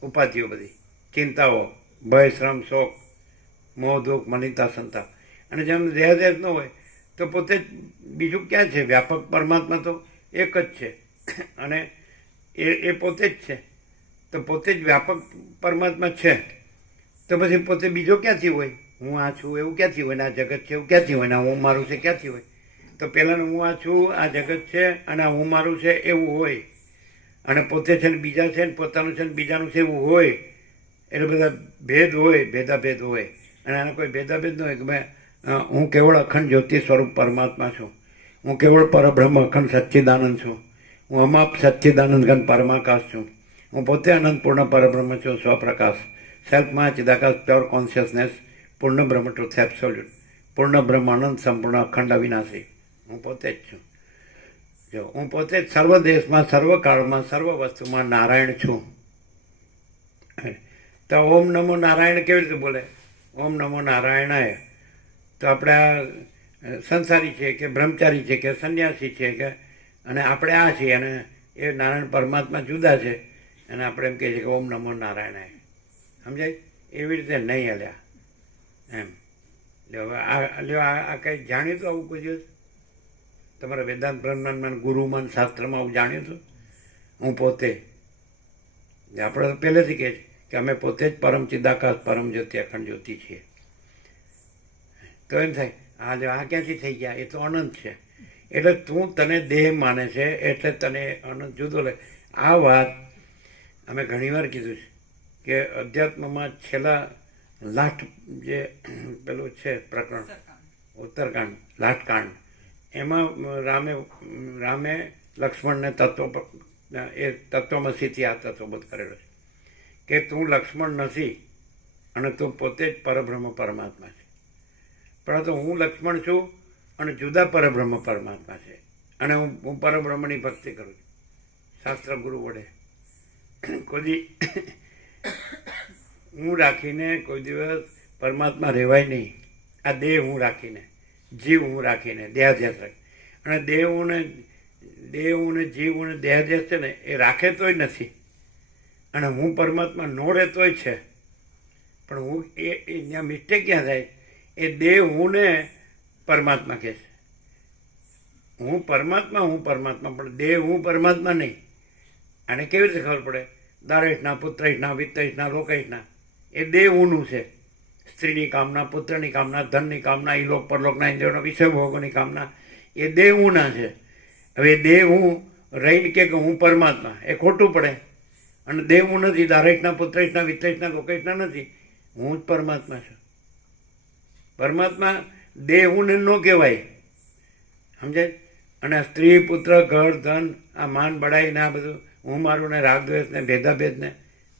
ઉપાધિઓ બધી, ચિંતાઓ, ભય, શ્રમ, શોક, મોહ, દુઃખ, મલિનતા, સંતાપ. અને જેમ દેહાધ્યાસ ન હોય તો પોતે જ બીજું ક્યાં છે? વ્યાપક પરમાત્મા તો એક જ છે. અને એ પોતે જ છે. તો પોતે જ વ્યાપક પરમાત્મા છે તો પછી પોતે બીજો ક્યાંથી હોય? હું આ છું એવું ક્યાંથી હોય? ને આ જગત છે એવું ક્યાંથી હોય? ને હું મારું છે ક્યાંથી હોય? તો પહેલાંનું હું આ છું, આ જગત છે અને હું મારું છે એવું હોય. અને પોતે છે ને બીજા છે ને પોતાનું છે ને બીજાનું છે એવું હોય. એટલે બધા ભેદ હોય, ભેદાભેદ હોય. અને આનો કોઈ ભેદાભેદ ન હોય કે હું કેવળ અખંડ જ્યોતિ સ્વરૂપ પરમાત્મા છું, હું કેવળ પરબ્રહ્મ અખંડ સચ્ચિદાનંદ છું, હું અમાપ સચ્ચિદાનંદ ઘન પરમાકાશ છું, હું પોતે અનંતપૂર્ણ પરબ્રહ્મ છું, સ્વપ્રકાશ, સેલ્ફમાં ચિદાકાશ, પ્યોર કોન્શિયસનેસ, પૂર્ણ બ્રહ્મ ટ્રુથ એબ્સોલ્યુટ, પૂર્ણ બ્રહ્મ અનંત સંપૂર્ણ અખંડ અવિનાશી, હું પોતે જ છું. જો હું પોતે જ સર્વ દેશમાં, સર્વ કાળમાં, સર્વ વસ્તુમાં નારાયણ છું. તો ઓમ નમો નારાયણ કેવી રીતે બોલે? ઓમ નમો નારાયણાય. તો આપણે આ સંસારી છે કે બ્રહ્મચારી છે કે સંન્યાસી છે કે, અને આપણે આ છીએ અને એ નારાયણ પરમાત્મા જુદા છે, અને આપણે એમ કહીએ છીએ કે ઓમ નમો નારાયણાય. સમજાય? એવી રીતે નહીં હલ્યા એમ. હવે આ કંઈ જાણ્યું હતું આવું કોઈ દિવસ? તમારા વેદાંત બ્રહ્માંડમાં, ગુરુમાં, શાસ્ત્રમાં આવું જાણ્યું હતું? હું પોતે, આપણે તો પહેલેથી કહે છે કે અમે પોતે જ પરમ ચિદાકાશ, પરમ જ્યોતિ, અખંડ જ્યોતિ છીએ. તો એમ થાય આ ક્યાંથી થઈ ગયા? એ તો અનંત છે. એટલે તું તને દેહ માને છે એટલે તને અનંત જુદો લે. આ વાત અમે ઘણીવાર કીધું છે કે અધ્યાત્મમાં છેલ્લા લાસ્ટ જે પેલું છે પ્રકરણ, ઉત્તરકાંડ, લાસ્ટકાંડ, એમાં રામે લક્ષ્મણને તત્વમસીથી આ તત્વબોધ કરેલો છે કે તું લક્ષ્મણ નથી અને તું પોતે જ પરબ્રહ્મ પરમાત્મા છે. પરંતુ હું લક્ષ્મણ છું અને જુદા પરબ્રહ્મ પરમાત્મા છે, અને હું પરબ્રહ્મની ભક્તિ કરું છું શાસ્ત્ર ગુરુ વડે. કોઈ હું રાખીને કોઈ દિવસ પરમાત્મા રહેવાય નહીં. આ દેહ હું રાખીને, જીવ હું રાખીને, દેહાધ્યાસ રાખી, અને દેહ હું ને જીવ હું ને દેહાધ્યાસ છે ને એ રાખે તોય નથી, અને હું પરમાત્મા નો રહેતોય છે. પણ હું એ ત્યાં મિસ્ટેક ક્યાં થાય? એ દેહ હું ને પરમાત્મા કહે છે. હું પરમાત્મા પણ દેહ હું પરમાત્મા નહીં. આને કેવી રીતે ખબર પડે? દારેશના, પુત્રેશના, વિત્તેશના, લોકેશના, એ દેહ હુંનું છે. સ્ત્રીની કામના, પુત્રની કામના, ધનની કામના, ઈલોક પરલોકના ઇન્દ્રિયોના વિષય ભોગોની કામના, એ દેહ હુંના છે. હવે એ દેહ હું રહીને કે હું પરમાત્મા, એ ખોટું પડે. અને દેહ હું નથી, દારેશના, પુત્રેશના, વિત્તેશના, લોકેશના નથી, હું જ પરમાત્મા છું. પરમાત્મા દેહ હું ને ન કહેવાય. સમજાય? અને આ સ્ત્રી, પુત્ર, ઘર, ધન, આ માન બડાઈ ને આ બધું હું મારું ને રાગદ્વેષ ને ભેદાભેદ ને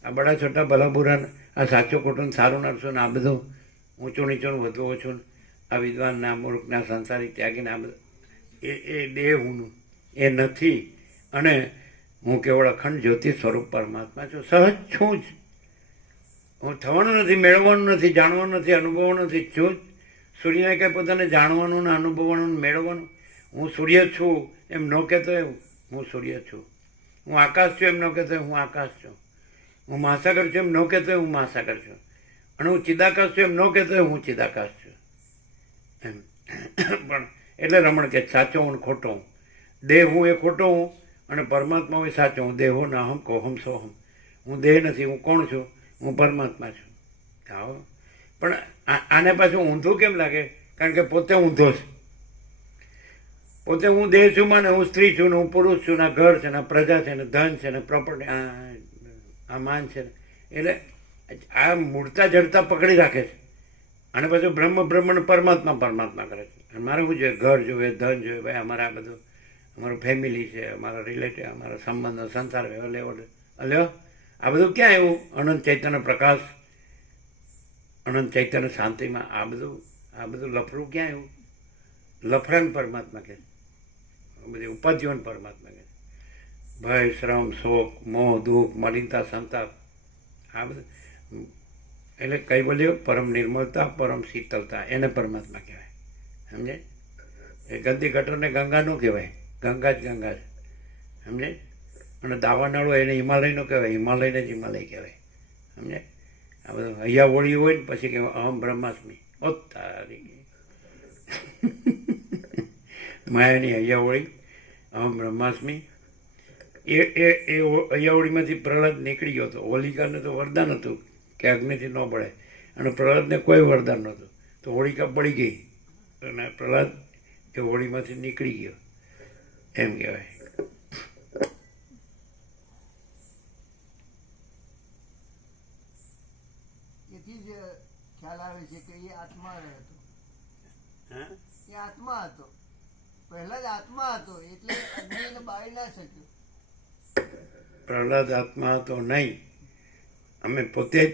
આ બડા છોટા ભલા બુરા, આ સાચું ખોટું સારું નરસું ને આ બધું ઊંચું નીચું વધુ ઓછું, આ વિદ્વાનના, મૂર્ખના, સંસારી, ત્યાગીને આ બધું એ દેહ હુંનું એ નથી. અને હું કેવળ અખંડ જ્યોતિ સ્વરૂપ પરમાત્મા છું. સહજ છું જ. હું થવાનું નથી, મેળવવાનું નથી, જાણવાનું નથી, અનુભવવાનું નથી, છું જ. સૂર્યને કંઈ પોતાને જાણવાનું ને અનુભવવાનું ને મેળવવાનું? હું સૂર્ય છું એમ ન કહેતો હું સૂર્ય છું. હું આકાશ છું એમ ન કહેતો હું આકાશ છું. હું મહાસાગર છું એમ ન કહેતો હું મહાસાગર છું. અને હું ચિદાકાશ છું એમ ન કહેતો હું ચિદાકાશ છું. એમ પણ એટલે રમણ કે સાચો હું ખોટો હું. દેહ હું એ ખોટો હું અને પરમાત્મા હું એ સાચો હું. દેહો ના હમ કોહમ સોહમ. હું દેહ નથી. હું કોણ છું? હું પરમાત્મા છું. આવો પણ આને પાછું ઊંધું કેમ લાગે? કારણ કે પોતે ઊંધો છે. પોતે હું દેહ છું માને હું સ્ત્રી છું ને હું પુરુષ છું ને ઘર છે ને પ્રજા છે ને ધન છે ને પ્રોપર્ટી, આ માન છે ને, એટલે આ મૂળતા જડતા પકડી રાખે છે. અને પછી બ્રહ્મ પરમાત્મા કરે છે. અને મારે શું જોઈએ? ઘર જોઈએ, ધન જોઈએ, ભાઈ અમારે આ બધું અમારું ફેમિલી છે, અમારા રિલેટિવ, અમારા સંબંધો, સંસાર વ્યવહાર લ્યો આ બધું ક્યાં એવું? અનંત ચૈતન્ય પ્રકાશ, અનંત ચૈતન્ય શાંતિમાં આ બધું લફરું ક્યાં એવું? લફરાન પરમાત્મા કે બધી ઉપાધિઓન પરમાત્મા કે ભય, શ્રમ, શોક, મોહ, દુઃખ, મલિનતા, સંતાપ આ બધું એટલે કૈવલ્ય, પરમ નિર્મળતા, પરમ શીતલતા, એને પરમાત્મા કહેવાય. સમજે? એ ગંદી ગટરને ગંગા ન કહેવાય. ગંગા જ ગંગા છે. સમજે? અને દાવાનળો એને હિમાલય નો કહેવાય. હિમાલયને જ હિમાલય કહેવાય. સમજે? આ બધું હૈયા વળી હોય ને પછી કહેવાય અહમ બ્રહ્માસ્મિ. ઓ તારી માયાની હૈયાવળી અહમ બ્રહ્માસ્મિ. એ હૈયાવળીમાંથી પ્રહલાદ નીકળી ગયો હતો. હોલિકાને તો વરદાન હતું કે અગ્નિથી ન બળે, અને પ્રહલાદને કોઈ વરદાન નહોતું. તો હોળિકા બળી ગઈ અને પ્રહલાદ એ હોળીમાંથી નીકળી ગયો એમ કહેવાય. એથી જ ખ્યાલ આવે છે કે પ્રહલાદ આત્મા તો નહીં, અમે પોતે જ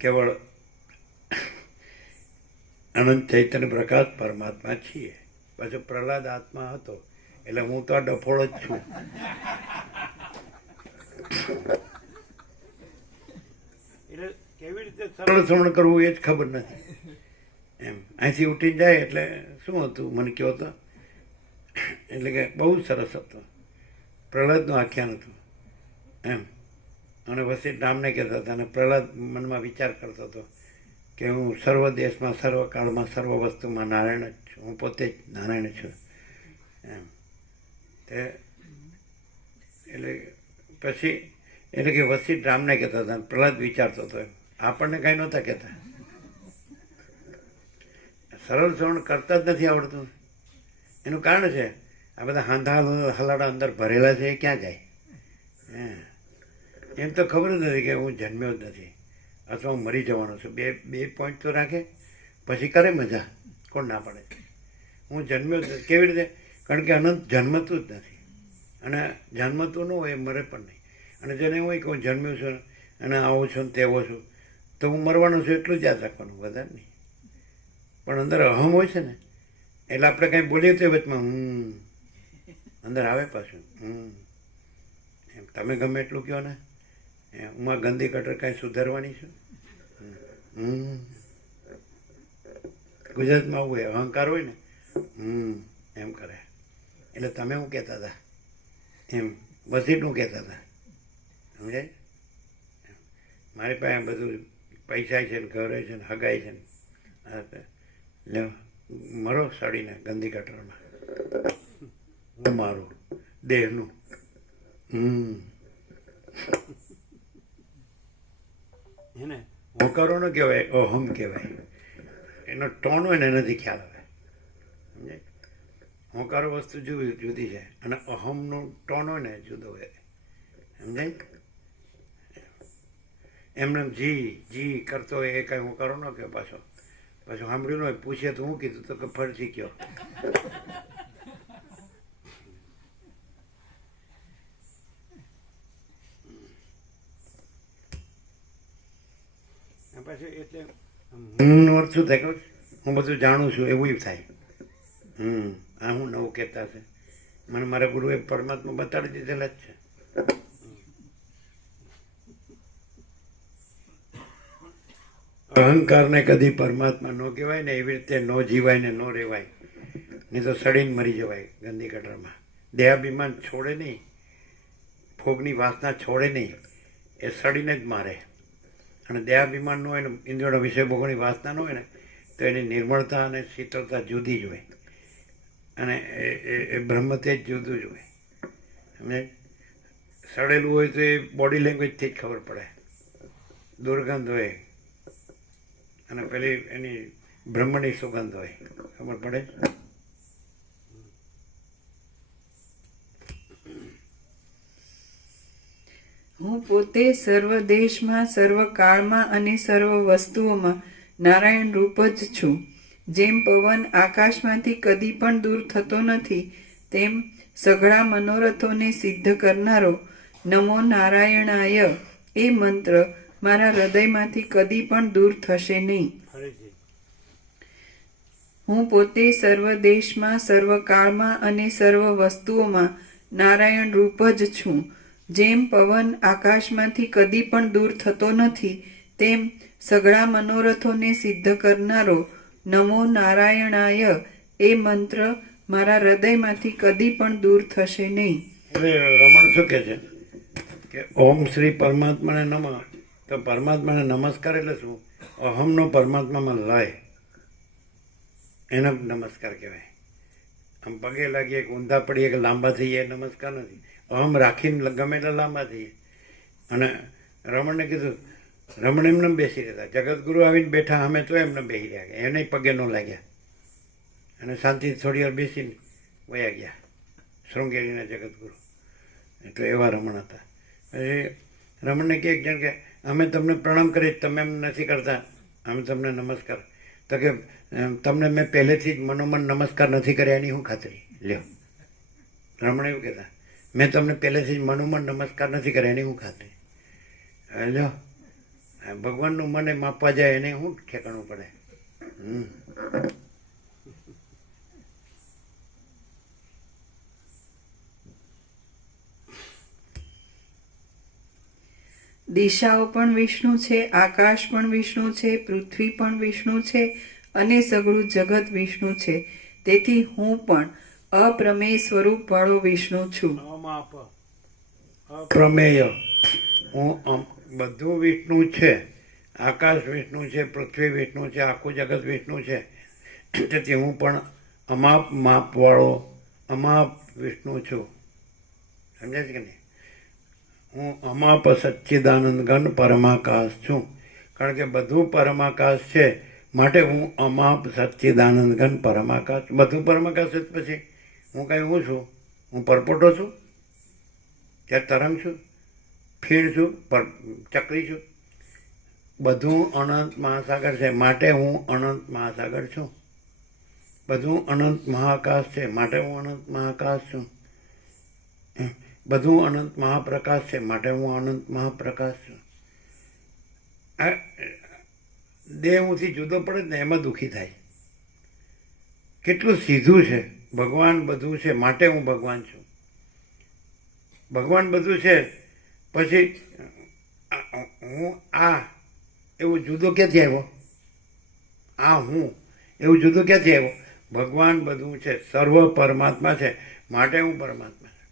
કેવળ અનંત ચૈતન્ય પ્રકાશ પરમાત્મા છીએ. પછી પ્રહલાદ આત્મા હતો એટલે હું તો આ ડફોળો જ છું. એટલે કેવી રીતે સરળ શ્રવણ કરવું એ જ ખબર નથી. એમ અહીંથી ઉઠીને જાય એટલે શું હતું મને કહો તો, એટલે કે બહુ સરસ હતું, પ્રહલાદનું આખ્યાન હતું એમ. અને વસિષ્ઠ રામને કહેતા હતા અને પ્રહલાદ મનમાં વિચાર કરતો હતો કે હું સર્વ દેશમાં સર્વ કાળમાં સર્વ વસ્તુમાં નારાયણ જ છું, હું પોતે જ નારાયણ છું એમ. તે એટલે પછી એટલે કે વસિષ્ઠ રામને કહેતા હતા, પ્રહલાદ વિચારતો હતો એમ. આપણને કાંઈ નહોતા કહેતા. સરળ શ્રવણ કરતા જ નથી આવડતું. એનું કારણ છે આ બધા હાંધા હલાડા અંદર ભરેલા છે એ ક્યાં જાય? એમ તો ખબર જ નથી કે હું જન્મ્યો જ નથી અથવા હું મરી જવાનો છું. બે પોઈન્ટ તો રાખે પછી કરે મજા, કોણ ના પડે. હું જન્મ્યો જ નથી. કેવી રીતે? કારણ કે અનંત જન્મતું જ નથી, અને જન્મતું ન હોય એ મરે પણ નહીં. અને જેને હોય કે હું જન્મ્યો છું અને આવો છું ને તેવો છું, તો હું મરવાનો છું એટલું જ યાદ રાખવાનું, વધારે નહીં. પણ અંદર અહમ હોય છે ને, એટલે આપણે કાંઈ બોલીએ તો વચમાં અંદર આવે પાછું એમ. તમે ગમે એટલું કહો ને, હું આ ગંદી કટર કાંઈ સુધારવાની છું? ગુજરાતમાં આવું હોય, અહંકાર હોય ને એમ કરે. એટલે તમે શું કહેતા હતા એમ, વસીટનું કહેતા હતા, સમજાય? મારી પાસે બધું પૈસા છે ને ઘરે છે ને હગાઈ છે ને, લે મરો સડીને ગંદી કટરમાં, હું મારું દેહનું. એને હોકારો ન કહેવાય, અહમ કહેવાય. એનો ટોન હોય ને એનાથી ખ્યાલ આવે, સમજાય? હોકારો વસ્તુ જુદી છે અને અહમનો ટોન હોય ને જુદો હોય, સમજાય? એમને જી કરતો હોય એ કાંઈ હોકારો ન કહે. પાછો સાંભળ્યું ન હોય, પૂછે તો હું કીધું તો કે ફરજી કયો. પછી એટલે હું અર્થ શું થાય ખબર? હું બધું જાણું છું એવું થાય. આ હું નવું કહેતા છે, મને મારા ગુરુએ પરમાત્મા બતાડી દીધેલા જ છે. અહંકારને કદી પરમાત્મા ન કહેવાય ને, એવી રીતે ન જીવાય ને ન રહેવાય, નહીં તો સડીને મરી જવાય ગંદી ગટરમાં. દેહાભિમાન છોડે નહીં, ભોગની વાસના છોડે નહીં, એ સડીને જ મારે. અને દેહાભિમાન ન હોય ને, ઇન્દ્રિયોના વિષય ભોગોની વાસના ન હોય ને, તો એની નિર્મળતા અને શીતળતા જુદી જ હોય, અને એ બ્રહ્મ તેજ જુદું જ હોય. સમજે? સડેલું હોય તો એ બોડી લેંગ્વેજથી જ ખબર પડે, દુર્ગંધ હોય અને પેલી એની બ્રહ્મની સુગંધ હોય, ખબર પડે. હું પોતે સર્વ દેશમાં સર્વ કાળમાં અને સર્વ વસ્તુઓમાં નારાયણ રૂપ જ છું. જેમ પવન આકાશમાંથી કદી પણ દૂર થતો નથી, તેમ સઘળા મનોરથોને સિદ્ધ કરનારો નમો નારાયણાય એ મંત્ર મારા હૃદયમાંથી કદી પણ દૂર થશે નહીં. હું પોતે સર્વ દેશમાં સર્વ કાળમાં અને સર્વ વસ્તુઓમાં નારાયણ રૂપ જ છું. જેમ પવન આકાશમાંથી કદી પણ દૂર થતો નથી, તેમ સઘળા મનોરથોને સિદ્ધ કરનારો નમો નારાયણાય એ મંત્ર મારા હૃદયમાંથી કદી પણ દૂર થશે નહીં. એટલે રમણ શું કહે છે કે ઓમ શ્રી પરમાત્માને નમઃ, તો પરમાત્માને નમસ્કાર એટલે શું? અહમનો પરમાત્મામાં લય, એનો નમસ્કાર કહેવાય. આમ પગે લાગીએ કે ઊંધા પડીએ કે લાંબા થઈએ, નમસ્કાર નથી. અહમ રાખીને ગમે એટલે લાંબા થઈએ. અને રમણને કીધું, રમણ એમને બેસી રહેતા, જગતગુરુ આવીને બેઠા, અમે તો એમને બેસી રહ્યા, એને પગે ન લાગ્યા, અને શાંતિથી થોડી વાર બેસીને વયા ગયા શૃંગેરીના જગતગુરુ. એટલે એવા રમણ હતા. પછી રમણને કે એક જણ કે અમે તમને પ્રણામ કરીએ, તમે એમ નથી કરતા, અમે તમને નમસ્કાર. તો કે તમને મેં પહેલેથી જ મનોમન નમસ્કાર નથી કર્યા, એની શું ખાતરી? લ્યો, રમણ એવું કહેતા. મેં તમને પહેલેથી જ મનોમન નમસ્કાર નથી કર્યા એની હું ખાતરી. જો ભગવાનનું મને માપવા જાય એને શું ઠેકાણું પડે. દિશાઓ પણ વિષ્ણુ છે, આકાશ પણ વિષ્ણુ છે, પૃથ્વી પણ વિષ્ણુ છે અને સઘળું જગત વિષ્ણુ છે. તેથી હું પણ અપ્રમેય સ્વરૂપ વાળો વિષ્ણુ છું. અપ્રમેય હું બધું વિષ્ણુ છે. આકાશ વિષ્ણુ છે, પૃથ્વી વિષ્ણુ છે, આખું જગત વિષ્ણુ છે. તેથી હું પણ અમાપ માપ વાળો અમાપ વિષ્ણુ છું. સમજાય છે કે નહીં? હું અમાપ સચ્ચિદાનંદ ઘન પરમાકાશ છું. કારણ કે બધું પરમાકાશ છે માટે હું અમાપ સચ્ચિદાનંદ ઘન પરમાકાશ. બધું પરમાકાશ જ પછી હું કઈ હું છું? હું પરપોટો છું? ત્યાં તરંગ છું? ફીણ છું? ચક્રી છું? બધું અનંત મહાસાગર છે માટે હું અનંત મહાસાગર છું. બધું અનંત મહાકાશ છે માટે હું અનંત મહાકાશ છું. બધું અનંત મહાપ્રકાશ છે માટે હું અનંત મહાપ્રકાશ છું. આ દેહથી જુદો પડે ને એમાં દુઃખી થાય. કેટલું સીધું છે. ભગવાન બધું છે માટે હું ભગવાન છું. ભગવાન બધું છે પછી હું આ એવું જુદો ક્યાંથી આવ્યો? આ હું એવું જુદો ક્યાંથી આવ્યો? ભગવાન બધું છે, સર્વ પરમાત્મા છે માટે હું પરમાત્મા છું.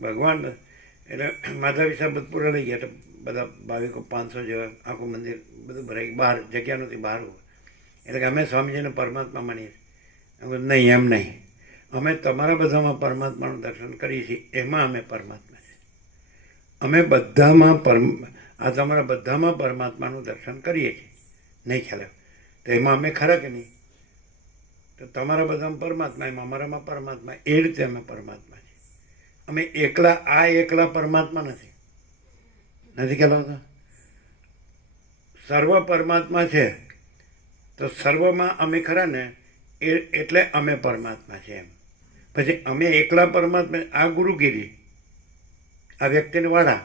ભગવાન એટલે માધવી સાહેબ બદપુરા લઈ ગયા તો બધા ભાવિકો 500 જેવા, આખું મંદિર બધું ભરાઈ, બહાર જગ્યા નહોતી, બહાર હોય. એટલે કે અમે સ્વામીજીને પરમાત્મા માનીએ છીએ. નહીં, એમ નહીં, અમે તમારા બધામાં પરમાત્માનું દર્શન કરીએ છીએ, એમાં અમે પરમાત્મા છીએ. અમે બધામાં આ તમારા બધામાં પરમાત્માનું દર્શન કરીએ છીએ. નહીં ખ્યાલ આવ્યો તો એમાં અમે ખરા કે નહીં? તો તમારા બધામાં પરમાત્મા, એમાં અમારામાં પરમાત્મા, એ રીતે અમે પરમાત્મા છીએ. અમે એકલા પરમાત્મા નથી કહેવાતા. સર્વ પરમાત્મા છે તો સર્વમાં અમે ખરા ને એટલે અમે પરમાત્મા છે એમ. પછી અમે એકલા પરમાત્મા, આ ગુરુગીરી, આ વ્યક્તિને વાળા,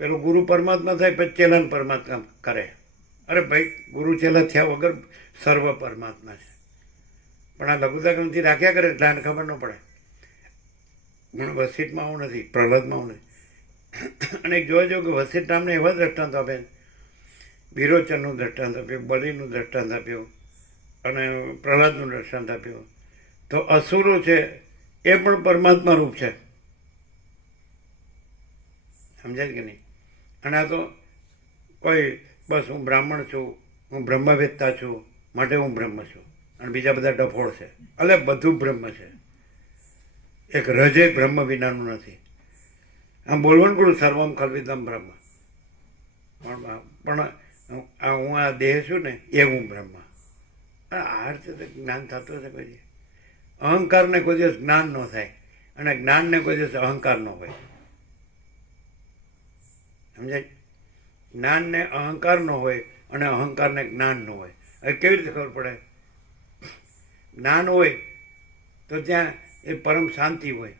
પેલો ગુરુ પરમાત્મા થાય પછી ચેલાને પરમાત્મા કરે. અરે ભાઈ, ગુરુ ચેલા થયા વગર સર્વ પરમાત્મા છે. પણ આ લઘુતા ગ્રંથિ રાખ્યા કરે એટલે આને ખબર ન પડે. હું વસિષ્ઠમાં આવું નથી, પ્રહલાદમાં આવું નથી. અને જોજો કે વસિષ્ઠ નામને એવા દ્રષ્ટાંત આપે, વિરોચનનું દ્રષ્ટાંત આપ્યું, બલિનું દ્રષ્ટાંત આપ્યું અને પ્રહલાદનું દ્રષ્ટાંત આપ્યું. તો અસુરો છે એ પણ પરમાત્મા રૂપ છે. સમજાય કે નહીં? અને આ તો કોઈ બસ હું બ્રાહ્મણ છું, હું બ્રહ્મવેત્તા છું માટે હું બ્રહ્મ છું, અને બીજા બધા ડફોળ છે. એટલે બધું બ્રહ્મ છે. એક રજે બ્રહ્મ વિનાનું નથી. આમ બોલવાનું પડું સર્વમ ખલ્વિદમ બ્રહ્મ, પણ હું આ દેહ છું ને એ હું બ્રહ્મ. આ રીતે જ્ઞાન થતું હશે કોઈ? અહંકારને કોઈ દિવસ જ્ઞાન ન થાય અને જ્ઞાનને કોઈ દિવસ અહંકાર ન હોય. સમજાય? જ્ઞાનને અહંકાર ન હોય અને અહંકારને જ્ઞાન ન હોય. હવે કેવી રીતે ખબર પડે? જ્ઞાન હોય તો ત્યાં એ પરમ શાંતિ હોય,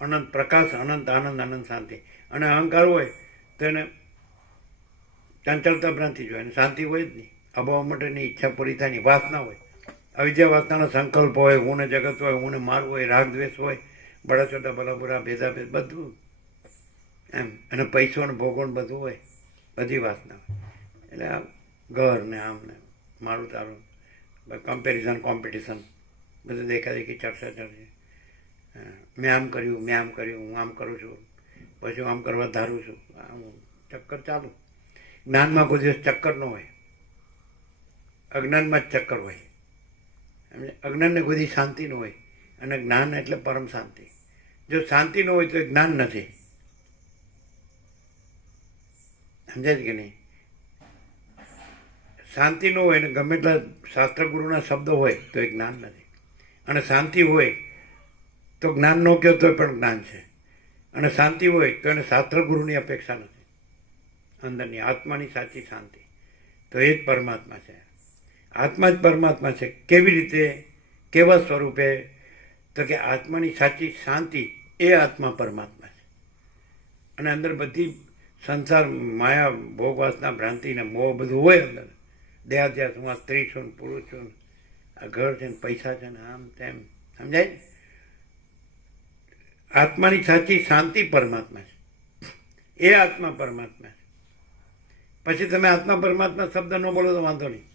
અનંત પ્રકાશ, અનંત આનંદ, અનંત શાંતિ. અને અહંકાર હોય તો એને ચંચળતા ભ્રાંતિ જોઈએ, અને શાંતિ હોય જ નહીં. અભાવ માટેની ઈચ્છા પૂરી થાય નહીં. વાસના હોય, અવિદ્યા વાસનાનો સંકલ્પ હોય, હું ને જગત હોય, હું ને મારું હોય, રાગ દ્વેષ હોય, બડા છોટા ભલા બુરા, ભેદાભેદ બધું એમ. અને પૈસો ને ભોગો ને બધું હોય, બધી વાસના હોય. એટલે આ ઘર ને આમ ને મારું તારું, કમ્પેરિઝન, કોમ્પિટિશન, બધું દેખાદેખી, ચર્ચા ચર્ચી. મેં આમ કર્યું, મેં આમ કર્યું, હું આમ કરું છું, પછી હું આમ કરવા ધારું છું. આમ ચક્કર ચાલુ. જ્ઞાનમાં કોઈ દિવસ ચક્કર ન હોય, અજ્ઞાનમાં જ ચક્કર હોય. અજ્ઞાનને કોઈ દિવસ શાંતિ ન હોય, અને જ્ઞાન એટલે પરમ શાંતિ. જો શાંતિ ન હોય તો જ્ઞાન નથી. સમજાય કે નહીં? શાંતિ ન હોય ને ગમે એટલા શાસ્ત્ર ગુરુના શબ્દો હોય તો એ જ્ઞાન નથી. અને શાંતિ હોય તો જ્ઞાન ન કહો તો પણ જ્ઞાન છે. અને શાંતિ હોય તો એને શાસ્ત્ર ગુરુની અપેક્ષા નથી. અંદરની આત્માની સાચી શાંતિ તો એ જ પરમાત્મા છે. આત્મા જ પરમાત્મા છે. કેવી રીતે? કેવા સ્વરૂપે? તો કે આત્માની સાચી શાંતિ એ આત્મા પરમાત્મા છે. અને અંદર બધી સંસાર માયા ભોગવાસના ભ્રાંતિ ને મોહ બધું હોય અંદર. દેહાધ્યાસ, હું આ સ્ત્રી છું ને પુરુષ છું ને આ ઘર છે ને પૈસા છે ને આમ તેમ, સમજાય? આત્માની સાચી શાંતિ પરમાત્મા છે. એ આત્મા પરમાત્મા છે. પછી તમે આત્મા પરમાત્મા શબ્દ ન બોલો તો વાંધો નહીં,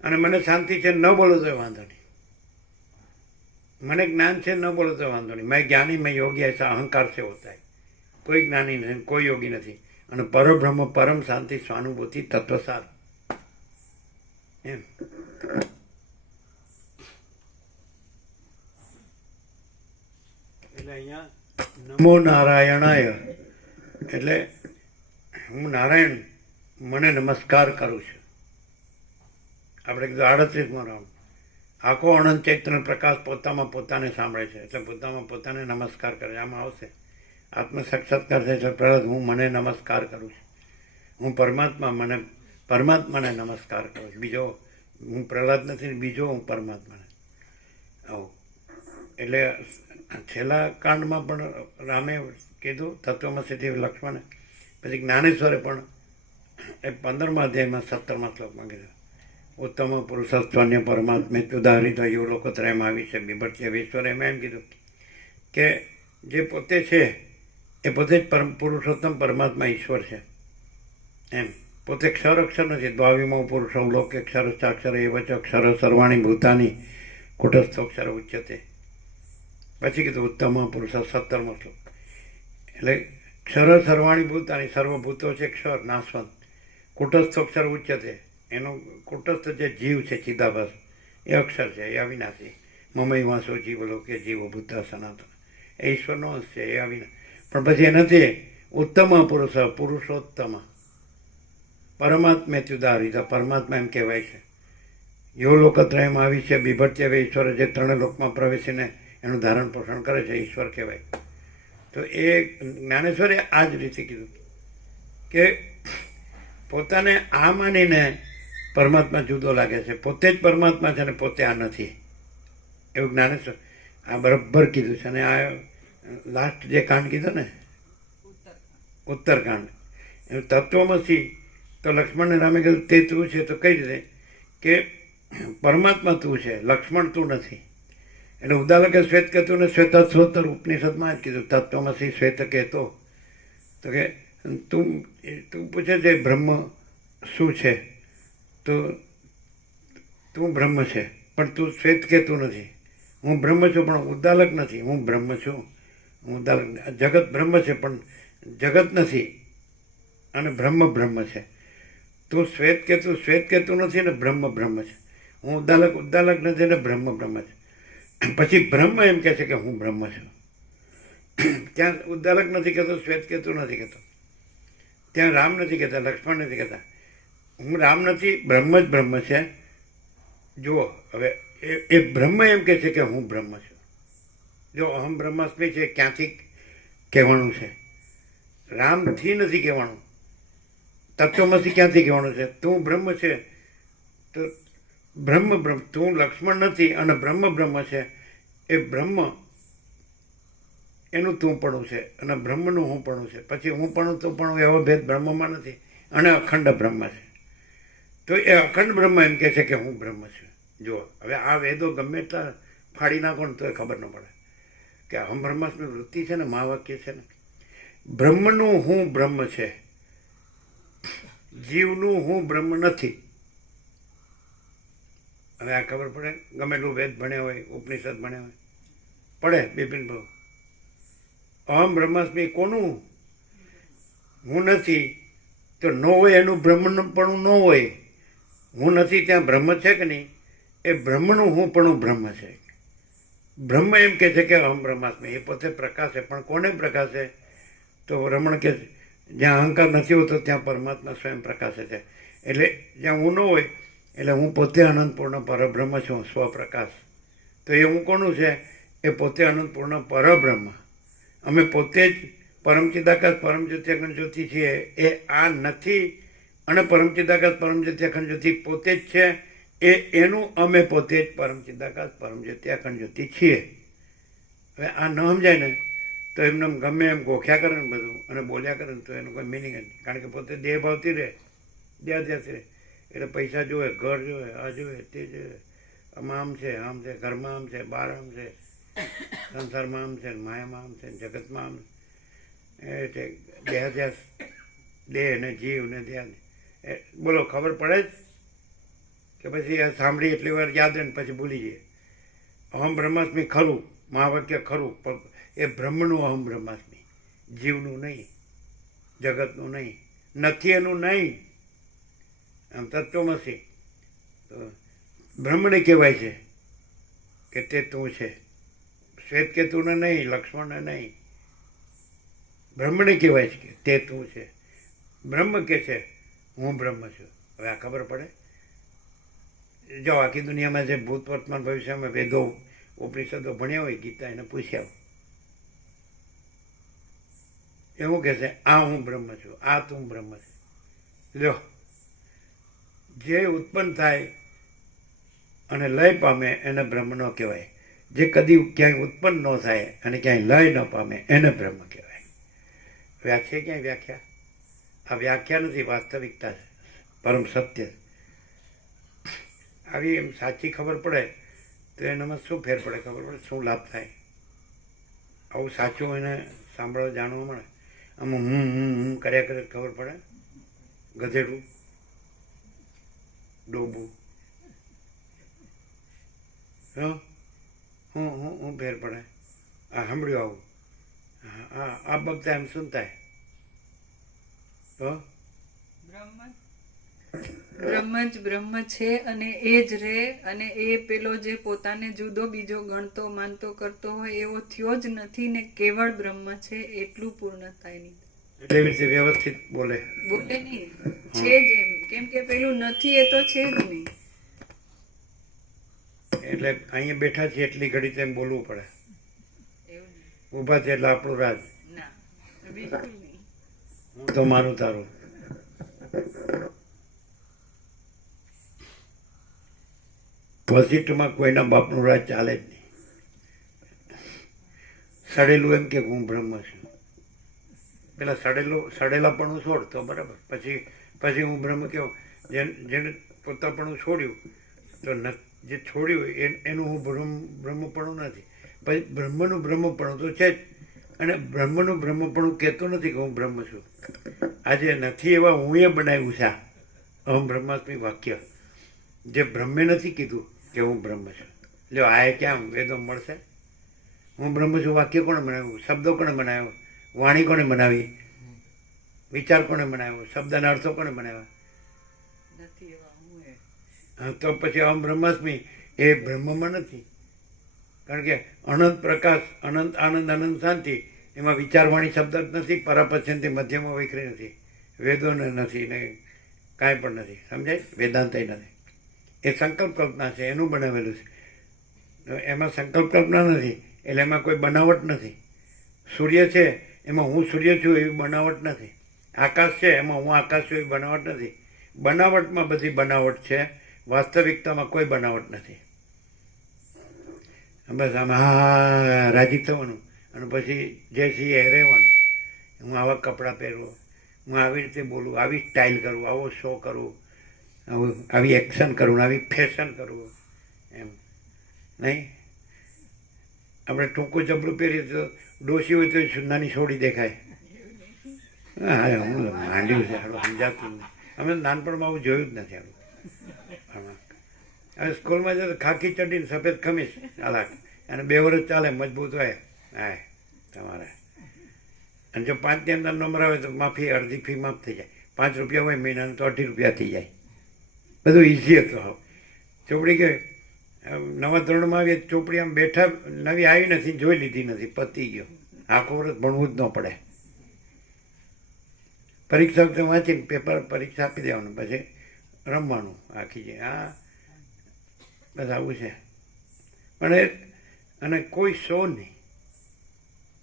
અને મને શાંતિ છે ન બોલો તો વાંધો નહીં, મને જ્ઞાન છે ન બોલો તો વાંધો નહીં. મેં જ્ઞાની મેં યોગી ऐसा અહંકાર से होता है. કોઈ જ્ઞાની નથી, કોઈ યોગી નથી. અને પરબ્રહ્મ પરમ શાંતિ સ્વાનુભૂતિ તત્વસાર એમ. એટલે અહીંયા નમો નારાયણાય એટલે હું નારાયણ મને નમસ્કાર કરું છું. આપણે કીધું 38મો રાઉન્ડ. આખો અનંત ચૈતન્ય પ્રકાશ પોતામાં પોતાને સાંભળે છે એટલે પોતામાં પોતાને નમસ્કાર કરે છે. આમાં આવશે આત્મ સાક્ષાત્કાર થાય છે. પ્રહલાદ હું મને નમસ્કાર કરું છું, હું પરમાત્માને નમસ્કાર કરું છું. બીજો હું પ્રહલાદ નથી, બીજો હું પરમાત્માને. આવું એટલે છેલ્લા કાંડમાં પણ રામે કીધું તત્વમસીથી લક્ષ્મણે, પછી જ્ઞાનેશ્વરે પણ એ 15મા અધ્યાયમાં 17મા શ્લોકમાં કીધું ઉત્તમ પુરુષસ્ત્વન્ય પરમાત્મે ઉદાહરિત યુ લોકોત્રયમાં આવી છે બિભર્ત્ય ઈશ્વરે. એમ કીધું કે જે પોતે છે એ પોતે જ પુરુષોત્તમ પરમાત્મા ઈશ્વર છે એમ. પોતે ક્ષર અક્ષર નથી. દ્વાવિમો પુરુષો લોકે ક્ષર ચાક્ષર એ વચ અક્ષર સર્વાણી ભૂતાની કુટસ્થોક્ષર ઉચ્યતે. પછી કીધું ઉત્તમ પુરુષ 17મો શ્લોક. એટલે ક્ષર સર્વાણી ભૂતાની, સર્વભૂતો છે ક્ષર નાશવંત. કુટસ્થોક્ષર ઉચ્યતે, એનો કુટસ્થ જે જીવ છે ચિદાભાસ એ અક્ષર છે, એ અવિનાશી. મમય વાંસો જીવ લોકે જીવો ભૂતા સનાતન, એ ઈશ્વરનો અંશ છે, એ અવિનાશ. પણ પછી એ નથી ઉત્તમ પુરુષ પુરુષોત્તમ પરમાત્મે ત્યુદારિત, પરમાત્મા એમ કહેવાય છે. યો લોકત્રયમાં આવી છે બિભર્ત્ય ઈશ્વર, જે 3 લોકમાં પ્રવેશીને એનું ધારણ પોષણ કરે છે ઈશ્વર કહેવાય. તો એ જ્ઞાનેશ્વરે આ જ રીતે કીધું કે પોતાને આ માનીને પરમાત્મા જુદો લાગે છે, પોતે જ પરમાત્મા છે ને પોતે આ નથી, એવું જ્ઞાનેશ્વર આ બરાબર કીધું છે. અને આ લાસ્ટ જે કાંડ કીધું ને ઉત્તરકાંડ, એનું તત્વમસી, તો લક્ષ્મણને રામે કીધું તે તું છે. તો કઈ રીતે કે પરમાત્મા તું છે, લક્ષ્મણ તું નથી. એટલે ઉદાલકે શ્વેત કહેતું ને શ્વેતસ્વતર ઉપનિષદમાં જ કીધું તત્વમસી શ્વેત કહેતો. તો કે તું પૂછે છે બ્રહ્મ શું છે, તો તું બ્રહ્મ છે પણ તું શ્વેત કહેતું નથી. હું બ્રહ્મ છું પણ ઉદાલક નથી. હું બ્રહ્મ છું, હું ઉદાલક. જગત બ્રહ્મ છે પણ જગત નથી, અને બ્રહ્મ છે. તું શ્વેત કહેતું નથી ને બ્રહ્મ છે. હું ઉદાલક નથી ને બ્રહ્મ છે. પછી બ્રહ્મ એમ કહે છે કે હું બ્રહ્મ છું. ત્યાં ઉદાલક નથી કહેતો, શ્વેત કહેતું નથી કહેતો. ત્યાં રામ નથી કહેતા, લક્ષ્મણ નથી કહેતા. હું રામ નથી, બ્રહ્મ છે. જુઓ હવે એ બ્રહ્મ એમ કહે છે કે હું બ્રહ્મ છું. જો અહમ બ્રહ્માસ્મિ છે ક્યાંથી કહેવાનું છે? રામથી નથી કહેવાનું. તત્વમસી ક્યાંથી કહેવાનું છે? તું બ્રહ્મ છે તો બ્રહ્મ તું લક્ષ્મણ નથી અને બ્રહ્મ છે. એ બ્રહ્મ એનું તું પણ છે અને બ્રહ્મનું હું પણ છે. પછી હું પણ તું પણ એવો ભેદ બ્રહ્મમાં નથી, અને અખંડ બ્રહ્મ છે. તો એ અખંડ બ્રહ્મ એમ કહે છે કે હું બ્રહ્મ છું. જુઓ હવે આ વેદો ગમે એટલા ફાડી નાખો ને તો એ ખબર ન પડે કે અહમ બ્રહ્માસ્મિ વૃત્તિ છે ને મહાવાક્ય છે ને. બ્રહ્મનું હું બ્રહ્મ છે, જીવનું હું બ્રહ્મ નથી. હવે આ ખબર પડે? ગમે એટલું વેદ ભણ્યા હોય, ઉપનિષદ ભણ્યા હોય, પડે બિપિન ભાવ. અહમ બ્રહ્માસ્મિ કોનું હું નથી તો ન હોય, એનું બ્રહ્મનું પણ ન હોય. હું નથી ત્યાં બ્રહ્મ છે કે નહીં? એ બ્રહ્મનું હું પણ બ્રહ્મ છે. બ્રહ્મ એમ કહે છે કે અહમ બ્રહ્માસ્મિ, એ પોતે પ્રકાશ છે. પણ કોને પ્રકાશ છે? તો રમણ કે જ્યાં અહંકાર નથી હોતો ત્યાં પરમાત્મા સ્વયં પ્રકાશે છે. એટલે જ્યાં હું ન હોય એટલે હું પોતે અનંતપૂર્ણ પરબ્રહ્મ છું, સ્વપ્રકાશ. તો એ હું કોનું છે? એ પોતે અનંતપૂર્ણ પરબ્રહ્મ. અમે પોતે જ પરમચિદાકાશ પરમજ્યોતિ અખંડ જ્યોતિ છીએ. એ આ નથી, અને પરમચિદાકાશ પરમજ્યોતિ અખંડ જ્યોતિ પોતે જ છે. એનું અમે પોતે જ પરમ ચિદાકાશ પરમ જ્યોતિ અખંડ જ્યોતિ છીએ. હવે આ ન સમજાય ને તો એમને ગમે એમ ગોખ્યા કરે ને બધું અને બોલ્યા કરે ને તો એનું કોઈ મિનિંગ જ નહીં. કારણ કે પોતે દેહ ભાવતી રહે, દેહાધ્યાસી રહે, એટલે પૈસા જોવે, ઘર જોવે, આ જોવે, તે જોવે, આમાં આમ છે, ઘરમાં આમ છે, બહાર આમ છે, સંસારમાં આમ છે, માયામાં આમ છે, જગતમાં આમ એટલે દેહાધ્યાસ, દેહ ને જીવ ને ધ્યાન. બોલો ખબર પડે જ કે પછી આ સાંભળી એટલી વાર યાદ રહે ને પછી ભૂલી જઈએ. અહમ બ્રહ્માસ્મિ ખરું, મહાવાક્ય ખરું, પણ એ બ્રહ્મનું અહમ બ્રહ્માસ્મિ, જીવનું નહીં, જગતનું નહીં, નથી એનું નહીં. આમ તત્વમસી તો બ્રહ્મને કહેવાય છે કે તે તું છે. શ્વેત કેતુને નહીં, લક્ષ્મણને નહીં, બ્રહ્મને કહેવાય છે કે તે તું છે. બ્રહ્મ કે છે હું બ્રહ્મ છું. હવે આ ખબર પડે. જો આખી દુનિયામાં જે ભૂત વર્તમાન ભવિષ્યમાં વેદો ઉપનિષદો ભણ્યા હોય, ગીતા એને પૂછ્યા એવું કહે છે આ હું બ્રહ્મ છું, આ તું બ્રહ્મ છે. લ્યો, જે ઉત્પન્ન થાય અને લય પામે એને બ્રહ્મ ન કહેવાય. જે કદી ક્યાંય ઉત્પન્ન ન થાય અને ક્યાંય લય ન પામે એને બ્રહ્મ કહેવાય. વ્યાખ્યા ક્યાંય વ્યાખ્યા? આ વ્યાખ્યા નથી, વાસ્તવિકતા છે, પરમ સત્ય. આવી એમ સાચી ખબર પડે તો એનામાં શું ફેર પડે ખબર પડે, શું લાભ થાય. આવું સાચું એને સાંભળવા જાણવા મળે. આમાં હું કર્યા કરે ખબર પડે. ગધેડું, ડોબું, હું ફેર પડે. આ સાંભળ્યું આવું, આ બગતા એમ શું થાય? તો બ્રહ્મ જ બ્રહ્મ છે અને એ જ રે, અને એ પેલો જે પોતાને જુદો બીજો ગણતો માનતો કરતો હોય એવો થયો જ નથી ને કેવળ બ્રહ્મ છે એટલું પૂર્ણ થાય નહીં. એવી રીતે વ્યવસ્થિત બોલે નહીં, છે જ એમ, કેમ કે પેલું નથી એ તો છે જ નહીં. એટલે અહીંયા બેઠા છીએ એટલી ઘડી તેમ બોલવું પડે. એવું નહીં. ઊભા છે એટલે આપણું રાજ. ના, બિલકુલ નહીં. હું તો મારું તારું. વસીટમાં કોઈના બાપનું રાજ ચાલે જ નહીં. સડેલું એમ કે હું બ્રહ્મ છું. પેલા સડેલાપણું છોડ તો બરાબર, પછી હું બ્રહ્મ કેવું. જેને પોતાપણું છોડ્યું તો જે છોડ્યું એનું હું બ્રહ્મપણું નથી. પછી બ્રહ્મનું બ્રહ્મપણું તો છે જ, અને બ્રહ્મનું બ્રહ્મપણું કહેતો નથી કે હું બ્રહ્મ છું. આજે નથી એવા હું એ બનાવ્યું છે અહમ બ્રહ્માસ્મિ વાક્ય, જે બ્રહ્મે નથી કીધું કે હું બ્રહ્મ છું. લ્યો આ ક્યાં વેદો મળશે? હું બ્રહ્મ છું વાક્ય કોણે બનાવ્યું? શબ્દો કોણે બનાવ્યો? વાણી કોણે બનાવી? વિચાર કોણે બનાવ્યો? શબ્દના અર્થો કોણે બનાવ્યા? નથી એવા હું એ. હા, તો પછી અહમ બ્રહ્માસ્મિ એ બ્રહ્મમાં નથી. કારણ કે અનંત પ્રકાશ, અનંત આનંદ, અનંત શાંતિ, એમાં વિચારવાણી શબ્દ જ નથી, પરાપશ્યંતિ મધ્યમાં વૈખરી નથી, વેદોને નથી ને કાંઈ પણ નથી. સમજાય? વેદાંતય નથી. એ સંકલ્પ કલ્પના છે, એનું બનાવેલું છે. એમાં સંકલ્પ કલ્પના નથી એટલે એમાં કોઈ બનાવટ નથી. સૂર્ય છે એમાં હું સૂર્ય છું એવી બનાવટ નથી. આકાશ છે એમાં હું આકાશ છું એવી બનાવટ નથી. બનાવટમાં બધી બનાવટ છે, વાસ્તવિકતામાં કોઈ બનાવટ નથી. બસ આમાં હા રાજી થવાનું અને પછી જે છીએ એ રહેવાનું. હું આવા કપડાં પહેરવું, હું આવી રીતે બોલું, આવી સ્ટાઇલ કરું, આવો શો કરું, આવી એક્શન કરવું, આવી ફેશન કરવું, એમ નહીં. આપણે ટૂંકું જબલું પહેરીએ તો ડોસી હોય તો નાની છોડી દેખાય. હા, હું માંડ્યું છે આપણું સમજાતું નહીં. અમે નાનપણમાં આવું જોયું જ નથી. આપણું હવે સ્કૂલમાં જતો ખાકી ચડ્ડી ને સફેદ ખમીસ અલગ, અને 2 વર્ષ ચાલે મજબૂત હોય. હા તમારે, અને જો 5ની અંદર નંબર આવે તો માફી, અડધી ફી માફ થઈ જાય. 5 રૂપિયા હોય મહિનાનું તો 2.5 રૂપિયા થઈ જાય. બધું ઇઝી હતું. હવે ચોપડી કે નવા ધોરણમાં આવીએ ચોપડી આમ બેઠા, નવી આવી નથી, જોઈ લીધી નથી, પતી ગયો. આખો વર્ષ ભણવું જ ન પડે. પરીક્ષા વખતે વાંચીને પેપર પરીક્ષા આપી દેવાનું, પછી રમવાનું આખી જે. હા બસ આવું છે. પણ અને કોઈ શો નહીં,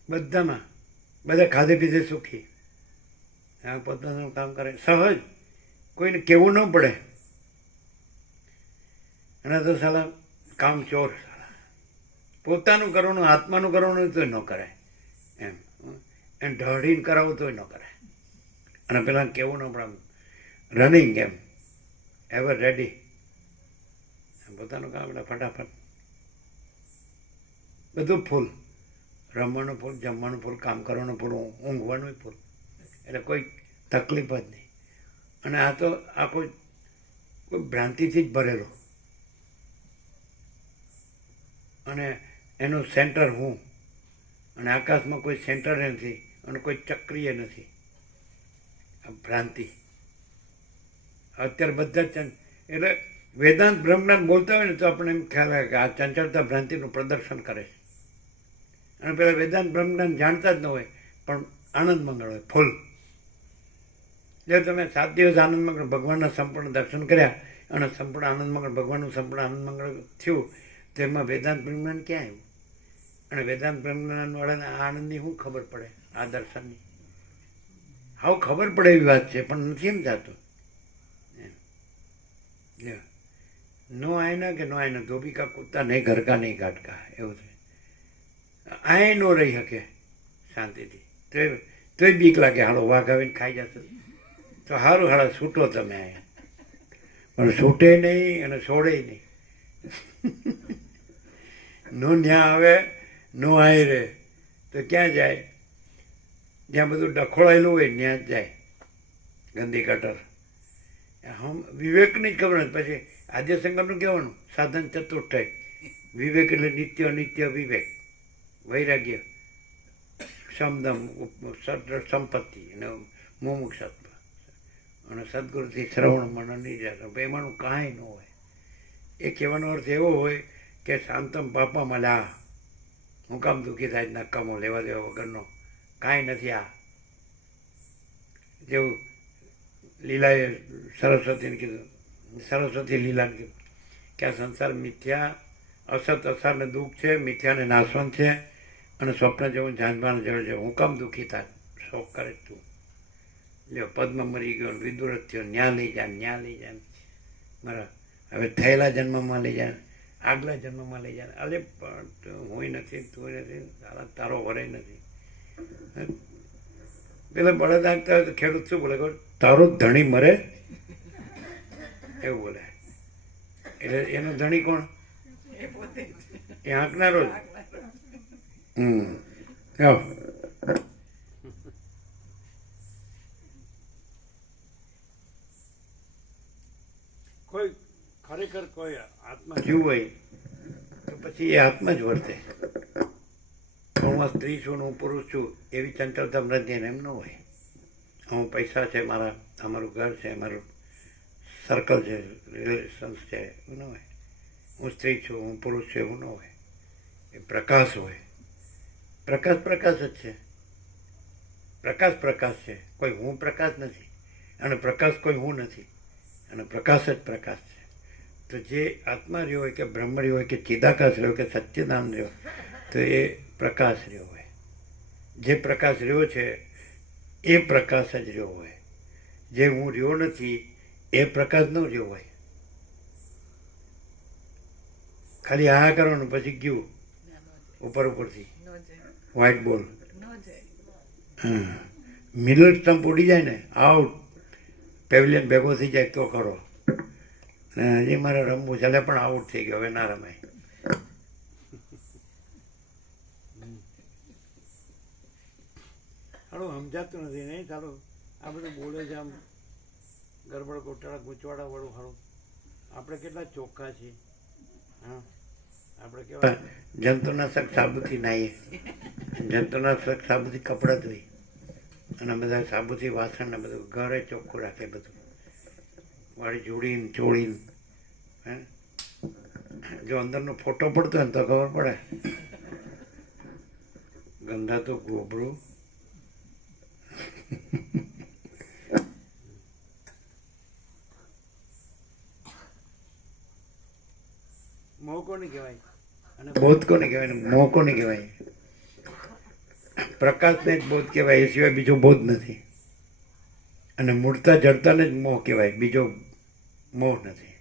બધામાં બધા ખાધે પીધે સુખી, હા પોતાનું કામ કરે, સહજ, કોઈને કહેવું ન પડે. અને તો સાલા કામ ચોર સાલા પોતાનું કરવાનું આત્માનું કરવાનું તોય ન કરાય એમ ઢળીને કરાવવું તોય ન કરાય. અને પેલા કેવું ન પણ રનિંગ એમ એવર રેડી પોતાનું કામ એટલે ફટાફટ બધું ફૂલ, રમવાનું ફૂલ, જમવાનું ફૂલ, કામ કરવાનું ફૂલ, ઊંઘવાનું ફૂલ, એટલે કોઈ તકલીફ જ નહીં. અને આ તો આ કોઈ ભ્રાંતિથી જ ભરેલો અને એનું સેન્ટર હું, અને આકાશમાં કોઈ સેન્ટર નથી અને કોઈ ચક્રીય નથી. આ ભ્રાંતિ અત્યારે બધા જ એટલે વેદાંત બ્રહ્મજ્ઞાન બોલતા હોય ને તો આપણે એમ ખ્યાલ આવે કે આ ચંચળતા ભ્રાંતિનું પ્રદર્શન કરે છે. અને પેલા વેદાંત બ્રહ્મજ્ઞાન જાણતા જ ન હોય પણ આનંદ મંગળ હોય ફૂલ. જો તમે 7 દિવસ આનંદ મંગળ ભગવાનના સંપૂર્ણ દર્શન કર્યા અને સંપૂર્ણ આનંદ મંગળ ભગવાનનું સંપૂર્ણ આનંદ મંગળ થયું તો એમાં વેદાંત બ્રહ્મજ્ઞાન ક્યાં આવ્યું? અને વેદાંત બ્રહ્મજ્ઞાનવાળાને આ આનંદની શું ખબર પડે? આ દર્શનની હાવ ખબર પડે એવી વાત છે પણ નથી એમ જાતું. નો આયના કે નો આયના ધોબી કા કૂદતા નહીં ઘર કા નહીં ઘાટ કા એવું છે. આય નો રહી શકે શાંતિથી તોય બીક લાગે હાલો વાઘ આવીને ખાઈ જશે તો સારું હાલો છૂટો તમે આયા પણ છૂટે નહીં અને છોડે નહીં. નો ન્યા આવે નો આય રે તો ક્યાં જાય? જ્યાં બધું ડખોળાયેલું હોય ત્યાં જ જાય ગંદી ગટર. હમ વિવેકની જ ખબર નથી. પછી આદ્ય સંગમનું કહેવાનું સાધન ચતુષ્ટય વિવેક એટલે નિત્ય અનિત્ય વિવેક, વૈરાગ્ય, સમદમ સંપત્તિ અને મુમુક્ષત્વ અને સદગુરુથી શ્રવણ મનન નિજાત એમાંનું કાંઈ ન હોય. એ કહેવાનો અર્થ એવો હોય કે શાંતમ પાપા મલા હું કામ દુઃખી થાય નકામો લેવા દેવા વગરનો કાંઈ નથી. આ જેવું લીલાએ સરસ્વતીને કીધું, સરસ્વતી લીલાને કીધું કે આ સંસાર મિથ્યા અસત અસાર ને દુઃખ છે, મિથ્યાને નાશવંત છે અને સ્વપ્ન જેવું જાનભાન જળ છે. હું કામ દુઃખી થાય? શોખ કરે તું. લ્યો પદ્મ મરી ગયો, વિદુરથ થયો, ન્યા લઈ જાય, ન્યા લઈ જાય મારા હવે થયેલા જન્મમાં લઈ જાય, આગલા જન્મમાં લઈ જાય. અરે પણ હું નથી, તું નથી, તારો વરાય નથી. પેલા બળદ આગતા હોય તો ખેડૂત શું બોલે? તારો ધણી મરે એવું બોલે. એટલે એનો ધણી કોણ? એ આંકનારો જ. કોઈ ખરેખર કોઈ આત્મા જીવ હોય તો પછી એ આત્મા જ વર્તે. હું આ સ્ત્રી છું, હું પુરુષ છું એવી ચંચળતા મૃત્યુ એમ ન હોય. હું પૈસા છે મારા, અમારું ઘર છે, અમારું સર્કલ છે, રિલેશન્સ છે એવું ન હોય. હું સ્ત્રી છું, હું પુરુષ છું એવું ન હોય. એ પ્રકાશ હોય. પ્રકાશ પ્રકાશ જ છે. પ્રકાશ પ્રકાશ છે. કોઈ હું પ્રકાશ નથી અને પ્રકાશ કોઈ હું નથી અને પ્રકાશ જ પ્રકાશ છે. તો જે આત્મા રહ્યો હોય કે બ્રહ્મ રહ્યો હોય કે ચિદાકાશ રહ્યો કે સચ્ચિદાનંદ રહ્યો તો એ પ્રકાશ રહ્યો હોય. જે પ્રકાશ રહ્યો છે એ પ્રકાશ જ રહ્યો હોય. જે હું રહ્યો નથી એ પ્રકાશ ન રહ્યો હોય. ખાલી આ કરવાનું પછી ગયું ઉપર ઉપરથી વ્હાઇટ બોલ. મિડલ સ્ટમ્પ ઉડી જાય ને આઉટ, પેવિલિયન ભેગો થઈ જાય તો કરો. હજી મારે રમવું ચાલે પણ આઉટ થઈ ગયો, હવે ના રમાય. હાલો સમજાતું નથી નહીં. ચાલો આ બધું બોલે છે આમ ગરબડ ગોટાળા ગૂંચવાડા વાળું. હારું આપણે કેટલા ચોખ્ખા છીએ. હા આપણે કેવા જંતુનાશક સાબુથી નાહીએ, જંતુનાશક સાબુથી કપડાં ધોઈ અને બધા સાબુથી વાસણ ને બધું ઘરે ચોખ્ખું રાખે. બધું વાળી જોડીને ચોળીને. હે જો અંદરનો ફોટો પડતો હોય ને તો ખબર પડે. ગંધાતું ગોબરું. મોહ કોને કહેવાય અને બોધ કોને કહેવાય ને મોહ કોને કહેવાય? પ્રકાશને જ બોધ કહેવાય, એ સિવાય બીજો બોધ નથી. અને મૂળતા જડતાને જ મોહ કહેવાય, બીજો મોહ નથી.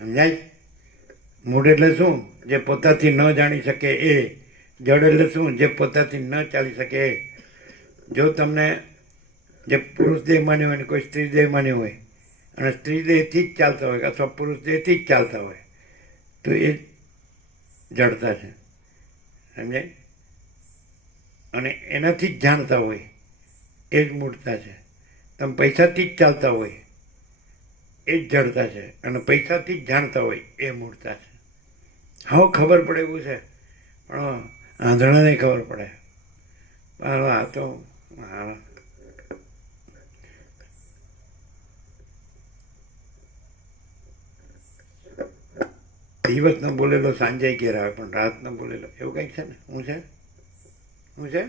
સમજાય? મૂળ એટલે શું? જે પોતાથી ન જાણી શકે એ. જડ એટલે શું? જે પોતાથી ન ચાલી શકે એ. જો તમને જે પુરુષ દેહ માન્યો હોય ને કોઈ સ્ત્રી દેહ માન્યો હોય અને સ્ત્રી દેહથી જ ચાલતા હોય અથવા પુરુષ દેહથી જ ચાલતા હોય તો એ જડતા છે. સમજાય? અને એનાથી જ જાણતા હોય એ જ મૂળતા છે. તમે પૈસાથી જ ચાલતા હોય એ જ જડતા છે અને પૈસાથી જ જાણતા હોય એ મૂળતા છે. હવે ખબર પડે એવું છે પણ આંધળાને ખબર પડે. પણ આ તો દિવસનો બોલેલો સાંજે ઘેર આવે પણ રાતનો બોલેલો એવું કંઈક છે ને? શું છે? શું છે?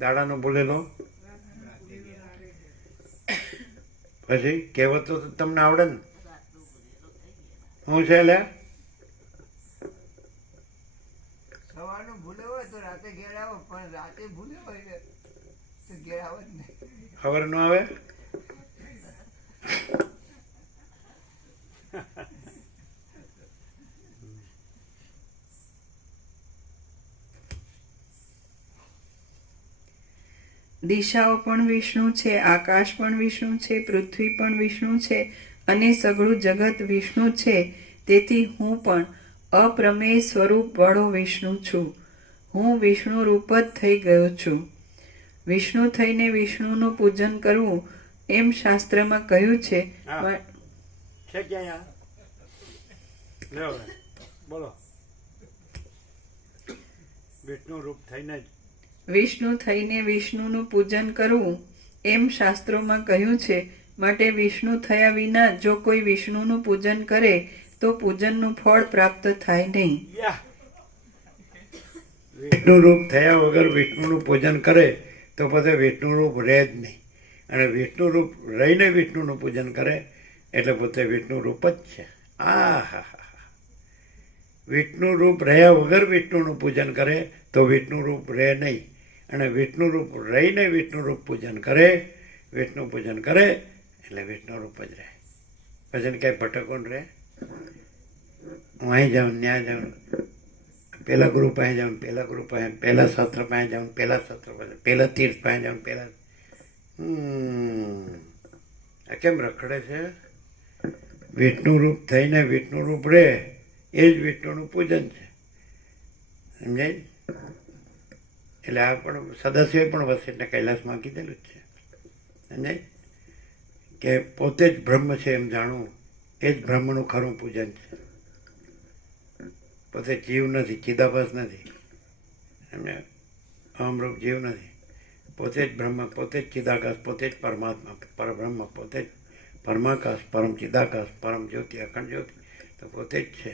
દાડાનો બોલેલો પછી કહેવતો તો તમને આવડે ને? શું છે લે? સવારનું ભૂલે હોય તો રાતે ઘેર આવો, પણ રાતે ભૂલે હોય તો ઘેર આવે જ નહીં. ખબર ન આવે? દિશાઓ પણ વિષ્ણુ છે, આકાશ પણ વિષ્ણુ છે, પૃથ્વી પણ વિષ્ણુ છે અને સઘળું જગત વિષ્ણુ છે. તેથી હું પણ અપ્રમેય સ્વરૂપ વાળો વિષ્ણુ છું. હું વિષ્ણુ રૂપ જ થઈ ગયો છું. વિષ્ણુ થઈને વિષ્ણુનું પૂજન કરવું એમ શાસ્ત્રમાં કહ્યું છે. છે ક્યાં? લ્યો બોલો. વિષ્ણુ રૂપ થઈને જ વિષ્ણુ થઈને વિષ્ણુનું પૂજન કરવું એમ શાસ્ત્રોમાં કહ્યું છે. માટે વિષ્ણુ થયા વિના જો કોઈ વિષ્ણુનું પૂજન કરે તો પૂજનનું ફળ પ્રાપ્ત થાય નહીં. વિષ્ણુ રૂપ થયા વગર વિષ્ણુનું પૂજન કરે તો પછી વિષ્ણુ રૂપ રહે જ નહીં. અને વિષ્ણુ રૂપ રહીને વિષ્ણુનું પૂજન કરે એટલે પોતે વિષ્ણુ રૂપ જ છે. હા. વિષ્ણુ રૂપ રહ્યા વગર વિષ્ણુનું પૂજન કરે તો વિષ્ણુ રૂપ રહે નહીં. અને વિષ્ણુ રૂપ રહીને વિષ્ણુ રૂપ પૂજન કરે, વિષ્ણુ પૂજન કરે એટલે વિષ્ણુ રૂપ જ રહે. પછી કઈ ભટકો રહે? હું અહીં જાઉં, ત્યાં જાઉં, પેલા ગુરુ પાસે જાઉં, પેલા ગુરુ પાસે, પેલા શાસ્ત્ર પાસે જાઉં, પેલા શાસ્ત્ર પાસે, પેલા તીર્થ પાસે જાઉં, પેલા આ કેમ રખડે છે? વિષ્ણુ રૂપ થઈને વિષ્ણુ રૂપ રહે એ જ વિષ્ણુનું પૂજન છે. સમજાય? એટલે આ પણ સદાશિવે પણ વસિષ્ઠને કૈલાસમાં કીધેલું જ છે. સમજાય? કે પોતે જ બ્રહ્મ છે એમ જાણવું એ જ બ્રહ્મનું ખરું પૂજન છે. પોતે જીવ નથી, ચિદાભાસ નથી. સમજાય? અમરૂપ જીવ નથી. પોતે જ બ્રહ્મ, પોતે જ ચિદાકાશ, પોતે જ પરમાત્મા, પરબ્રહ્મ, પોતે જ પરમાકાશ, પરમ ચિદાકાશ, પરમ જ્યોતિ, અખંડ જ્યોતિ તો પોતે જ છે.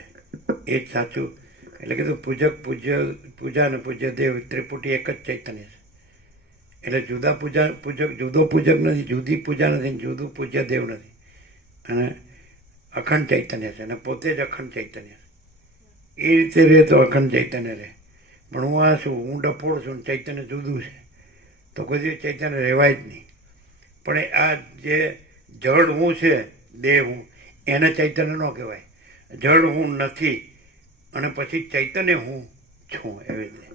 એ જ સાચું. એટલે કીધું પૂજા અને પૂજ્ય દેવ ત્રિપુટી એક જ ચૈતન્ય છે. એટલે જુદો પૂજક નથી, જુદી પૂજા નથી, જુદું પૂજ્ય દેવ નથી. અને અખંડ ચૈતન્ય છે અને પોતે જ અખંડ ચૈતન્ય છે. એ રીતે રહે તો અખંડ ચૈતન્ય રહે. પણ હું આ છું, હું ડફોળ છું, ચૈતન્ય જુદું છે તો કોઈ દિવસ ચૈતન્ય રહેવાય જ નહીં. પણ આ જે જળ હું છે, દેહ હું, એને ચૈતન્ય ન કહેવાય. જળ હું નથી અને પછી ચૈતન્ય હું છું. એવી રીતે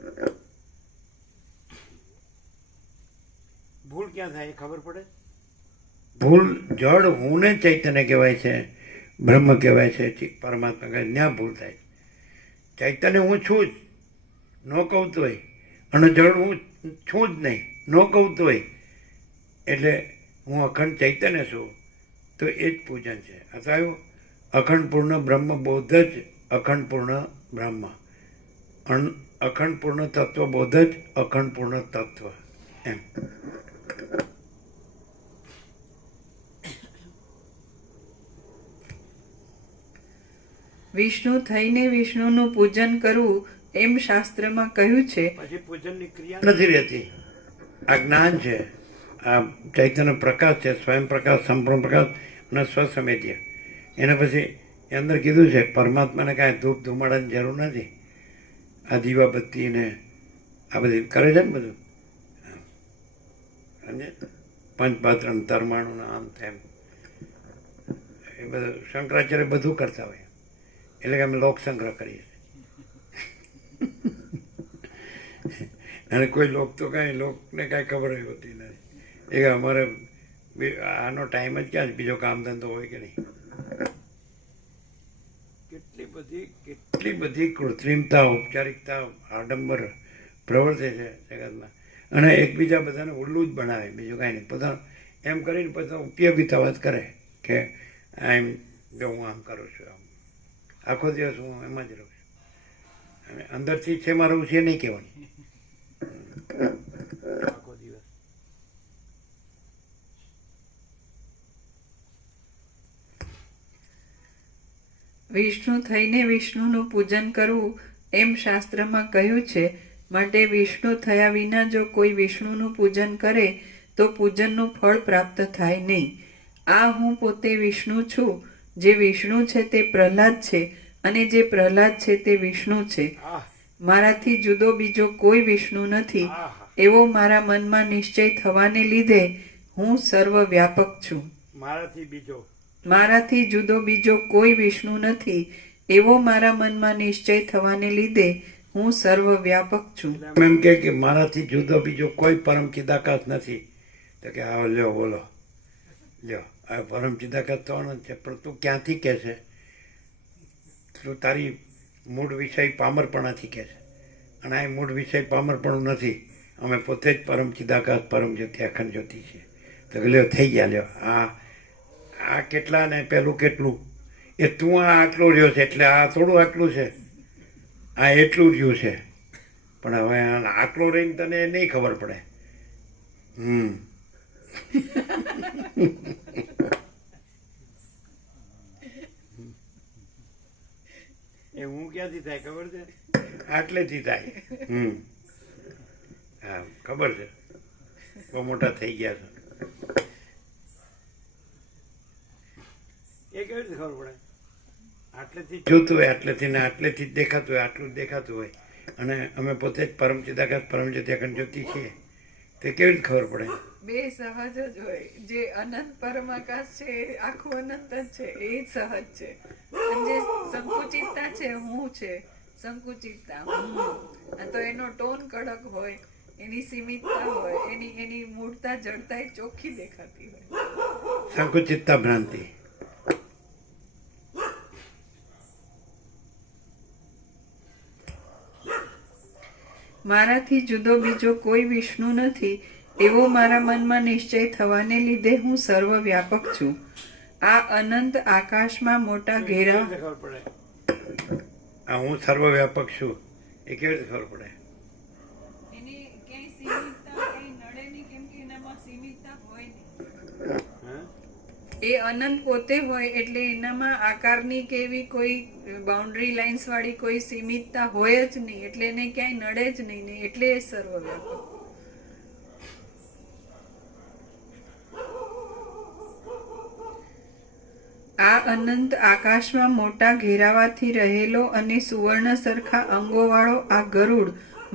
ભૂલ ક્યાં થાય ખબર પડે? ભૂલ જળ હું ને ચૈતન્ય કહેવાય છે, બ્રહ્મ કહેવાય છે, પરમાત્મા કહેવાય, ત્યાં ભૂલ થાય. ચૈતન્ય હું છું જ ન કહું તોય અને જળ હું છું જ નહીં ન કહું તોય એટલે હું અખંડ ચૈતન્ય છું તો એ જ પૂજન છે. અથવા અખંડ પૂર્ણ બ્રહ્મ બોધ જ અખંડ પૂર્ણ બ્રહ્મ, અખંડ પૂર્ણ તત્વ બોધ જ અખંડ પૂર્ણ તત્વ એમ. વિષ્ણુ થઈને વિષ્ણુનું પૂજન કરવું એમ શાસ્ત્રમાં કહ્યું છે. પછી પૂજનની ક્રિયા નથી રહેતી. આ જ્ઞાન છે, આ ચૈતન્ય પ્રકાશ છે, સ્વયં પ્રકાશ, સંપૂર્ણ પ્રકાશ અને સ્વસમેધ્ય. એના પછી એ અંદર કીધું છે પરમાત્માને કાંઈ ધૂપ ધુમાડાની જરૂર નથી. આ દીવાબત્તી ને આ બધી કરે છે ને બધું સમજે, પંચપાત્ર તરમાણું આમ તેમ એ બધું શંકરાચાર્ય બધું કરતા હોય, એટલે કે અમે લોક સંગ્રહ કરીએ છીએ. અને કોઈ લોક તો કાંઈ લોકને કાંઈ ખબર હોતી નથી. એ કે અમારે આનો ટાઈમ જ ક્યાં છે, બીજો કામ ધંધો હોય કે નહીં. કેટલી બધી કૃત્રિમતા, ઔપચારિકતા, આડંબર પ્રવર્તે છે જગતમાં. અને એકબીજા બધાને ઉલ્લું જ બનાવે, બીજું કાંઈ નહીં. પોતાનું એમ કરીને પોતાનો ઉપયોગિતા વાત કરે કે એમ જો હું આમ કરું છું, આમ આખો દિવસ હું એમાં જ રહું છું. અને અંદરથી છે એમાં રહું છે એ નહીં કહેવાનું. આખો દિવસ વિષ્ણુ થઈને વિષ્ણુનું પૂજન કરવું એમ શાસ્ત્રમાં કહ્યું છે. માટે વિષ્ણુ થયા વિના જો કોઈ વિષ્ણુનું પૂજન કરે તો પૂજનનું ફળ પ્રાપ્ત થાય નહીં. આ હું પોતે વિષ્ણુ છું. જે વિષ્ણુ છે તે પ્રહલાદ છે, અને જે પ્રહલાદ છે તે વિષ્ણુ છે. મારાથી જુદો બીજો કોઈ વિષ્ણુ નથી, એવો મારા મનમાં નિશ્ચય થવાને લીધે હું સર્વવ્યાપક છું. મારાથી જુદો બીજો કોઈ વિષ્ણુ નથી, એવો મારા મનમાં નિશ્ચય થવાને લીધે હું સર્વવ્યાપક છું. એમ કે મારાથી જુદો બીજો કોઈ પરમ ચિદાકાશ નથી. તો કે આવો લ્યો બોલો, લ્યો આ પરમ ચિદાકાશ થવાનો છે. પણ તું ક્યાંથી કહે છે? તું તારી મૂળ વિષય પામરપણાથી કહે છે, અને આ મૂળ વિષય પામરપણું નથી. અમે પોતે જ પરમ ચિદાકાશ, પરમ જ્યોતિ, અખંડ જ્યોતિ છીએ. તો કે લ્યો થઈ ગયા, લ્યો આ કેટલા ને પેલું કેટલું. એ તું આ આટલું રહ્યો છે એટલે આ થોડું આટલું છે, આ એટલું રહ્યું છે. પણ હવે આટલું રહીને તને નહીં ખબર પડે. એ હું ક્યાંથી થાય ખબર છે? આટલેથી થાય. હા ખબર છે, બહુ મોટા થઈ ગયા છે. એ કેવી રીતે ખબર પડે? આટલેથી જોતું હોય, આટલેથી ને આટલેથી જ દેખાતું હોય, આટલું જ દેખાતું હોય. અને અમે પોતે જ પરમ ચિદાકાશ, પરમ જ્યોતિ, અખંડ જ્યોતિ છીએ. તે કેવી રીતે ખબર પડે? બે સહજ જ હોય. જે અનંત પરમાકાશ છે એ આખું અનંત જ છે, એ જ સહજ છે. અને જે સંકુચિતતા છે, હું છે સંકુચિતતા, તો એનો ટોન કડક હોય, એની સીમિતતા હોય, એની મૂળતા, જડતા ચોખ્ખી દેખાતી હોય. સંકુચિતતા ભ્રાંતિ. મારાથી જુદો બીજો કોઈ વિષ્ણુ નથી, એવો મારા મનમાં નિશ્ચય થવાને લીધે હું સર્વવ્યાપક છું. આ અનંત આકાશમાં મોટા ઘેરા. આ હું સર્વવ્યાપક છું એ કેવી રીતે ખબર પડે? એની ક્યાંય સીમિતતા કંઈ નડે નહીં, કેમ કે એનામાં સીમિતતા હોય નહીં. એ અનંત પોતે હોય એટલે એનામાં આકારની કે એવી કોઈ બાઉન્ડ્રી લાઇન્સ વાળી કોઈ સીમિતતા હોય જ નહીં, એટલે એને ક્યાંય નડે જ નહીં ને, એટલે એ સર્વવ્યાપક. આ અનંત આકાશમાં મોટા ઘેરાવાથી રહેલો અને સુવર્ણ સરખા અંગોવાળો આ ગરુડ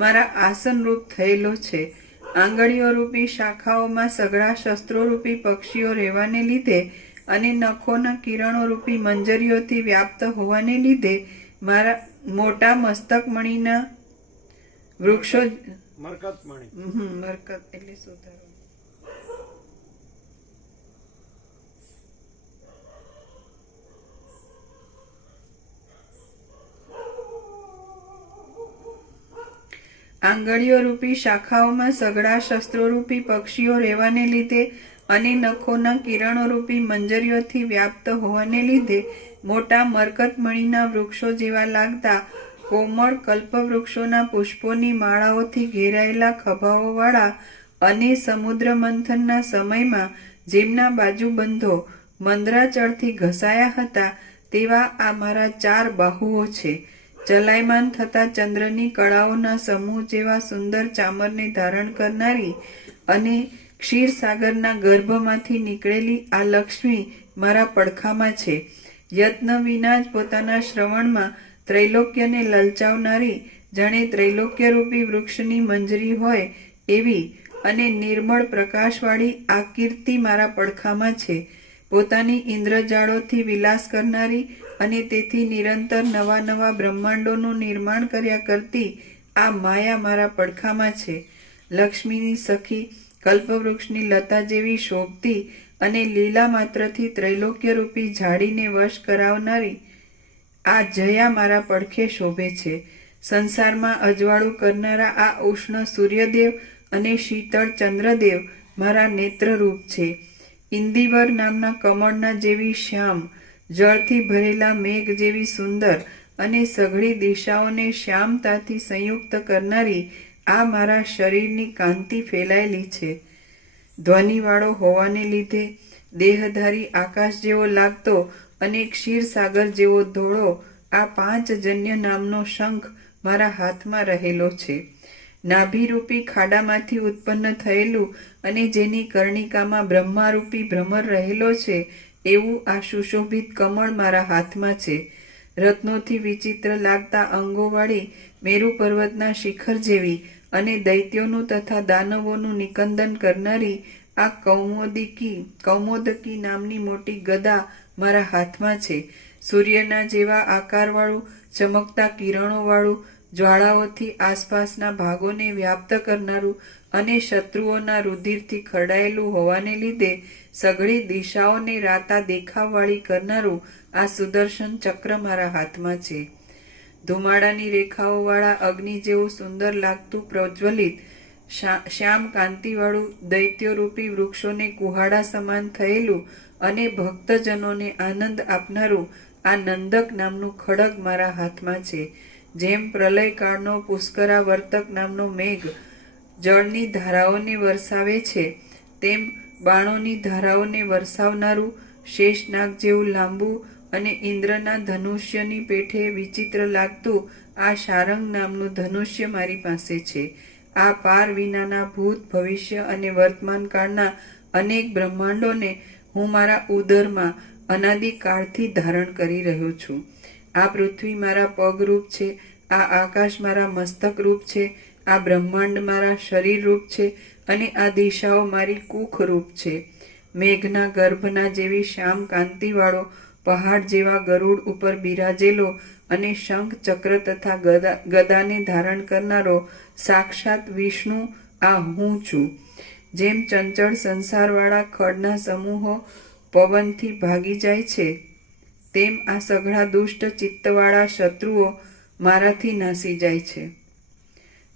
મારા આસનરૂપ થયેલો છે. આંગળીઓ રૂપી શાખાઓમાં સઘળા શસ્ત્રો રૂપી પક્ષીઓ રહેવાને લીધે અને નખોના કિરણો રૂપી મંજરીઓથી વ્યાપ્ત હોવાને લીધે મારા મોટા મસ્તકમણીના વૃક્ષો. મરકત એટલે સુધારો. આંગળીઓ રૂપી શાખાઓમાં સઘળા શસ્ત્રોરૂપી પક્ષીઓ રહેવાને લીધે અને નખોના કિરણો રૂપી મંજરીઓથી વ્યાપ્ત હોવાને લીધે મોટા મરકતમણીના વૃક્ષો જેવા લાગતા કોમળ કલ્પવૃક્ષોના પુષ્પોની માળાઓથી ઘેરાયેલા ખભાઓવાળા અને સમુદ્ર મંથનના સમયમાં જેમના બાજુબંધો મંદરાચળથી ઘસાયા હતા તેવા આ મારા 4 બાહુઓ છે. ચલાયમાન થતા ચંદ્રની કળાઓના સમૂહ જેવા સુંદર ચામરને ધારણ કરનારી અને ક્ષીરસાગરના ગર્ભમાંથી નીકળેલી આ લક્ષ્મી મારા પડખામાં છે. યત્ન વિના જ પોતાના શ્રવણમાં ત્રૈલોક્યને લલચાવનારી, જાણે ત્રૈલોક્યરૂપી વૃક્ષની મંજરી હોય એવી અને નિર્મળ પ્રકાશવાળી આ કીર્તિ મારા પડખામાં છે. પોતાની ઇન્દ્રજાળોથી વિલાસ કરનારી અને તેથી નિરંતર નવા નવા બ્રહ્માંડોનું નિર્માણ કર્યા કરતી આ માયા મારા પડખામાં છે. લક્ષ્મીની સખી, કલ્પવૃક્ષની લતા જેવી શોભતી અને લીલા માત્રથી ત્રૈલોક્યરૂપી ઝાડીને વશ કરાવનારી આ જયા મારા પડખે શોભે છે. સંસારમાં અજવાળું કરનારા આ ઉષ્ણ સૂર્યદેવ અને શીતળ ચંદ્રદેવ મારા નેત્રરૂપ છે. ઇન્દિવર નામના કમળના જેવી શ્યામ, જળથી ભરેલા મેઘ જેવી સુંદર અને સઘળી દિશાઓને શ્યામતાથી સંયુક્ત કરનારી આ મારા શરીરની કાંતિ ફેલાયેલી છે. ધ્વનિવાળો હોવાને લીધે દેહધારી આકાશ જેવો લાગતો અને ક્ષીરસાગર જેવો ધોળો આ પાંચજન્ય નામનો શંખ મારા હાથમાં રહેલો છે. નાભિરૂપી ખાડામાંથી ઉત્પન્ન થયેલું અને જેની કર્ણિકામાં બ્રહ્મારૂપી ભ્રમર રહેલો છે એવું આ સુશોભિત કમળ મારા હાથમાં છે. રત્નોથી વિચિત્ર લાગતા અંગોવાળી મેરુ પર્વતના શિખર જેવી અને દૈત્યોનું તથા દાનવોનું નિકંદન કરનારી આ કૌમોદકી નામની મોટી ગદા મારા હાથમાં છે. સૂર્યના જેવા આકારવાળું, ચમકતા કિરણોવાળું, જ્વાળાઓથી આસપાસના ભાગોને વ્યાપ્ત કરનારું અને શત્રુઓના રુધિરથી ખરડાયેલું હોવાને લીધે સઘળી દિશાઓને રાતા દેખાવવાળી કરનારું આ સુદર્શન ચક્ર મારા હાથમાં છે. ધુમાડાની રેખાઓવાળા અગ્નિ જેવું સુંદર લાગતું પ્રજ્વલિત શ્યામ કાંતિવાળું દૈત્યોરૂપી વૃક્ષોને કુહાડા સમાન થયેલું અને ભક્તજનોને આનંદ આપનારું આ નંદક નામનું ખડગ મારા હાથમાં છે. જેમ પ્રલયકાળનો પુષ્કરાવર્તક નામનો મેઘ જળની ધારાઓને વરસાવે છે, તેમ બાણોની ધારાઓને વરસાવનારું શેષનાગ જેવું લાંબુ અને ઇન્દ્રના ધનુષ્યની પેઠે વિચિત્ર લાગતું આ શારંગ નામનું ધનુષ્ય મારી પાસે છે. આ પાર વિનાના ભૂત, ભવિષ્ય અને વર્તમાન કાળના અનેક બ્રહ્માંડોને હું મારા ઉદરમાં અનાદિકાળથી ધારણ કરી રહ્યો છું. આ પૃથ્વી મારા પગરૂપ છે, આ આકાશ મારા મસ્તક રૂપ છે, આ બ્રહ્માંડ મારા શરીર રૂપ છે અને આ દિશાઓ મારી કુખ રૂપ છે. મેઘના ગર્ભના જેવી શ્યામ કાંતિવાળો પહાડ જેવા ગરુડ ઉપર બિરાજેલો અને શંખ, ચક્ર તથા ગદાને ધારણ કરનારો સાક્ષાત વિષ્ણુ આ હું છું. જેમ ચંચળ સંસારવાળા ખડના સમૂહો પવનથી ભાગી જાય છે, તેમ આ સઘળા દુષ્ટ ચિત્તવાળા શત્રુઓ મારાથી નાસી જાય છે.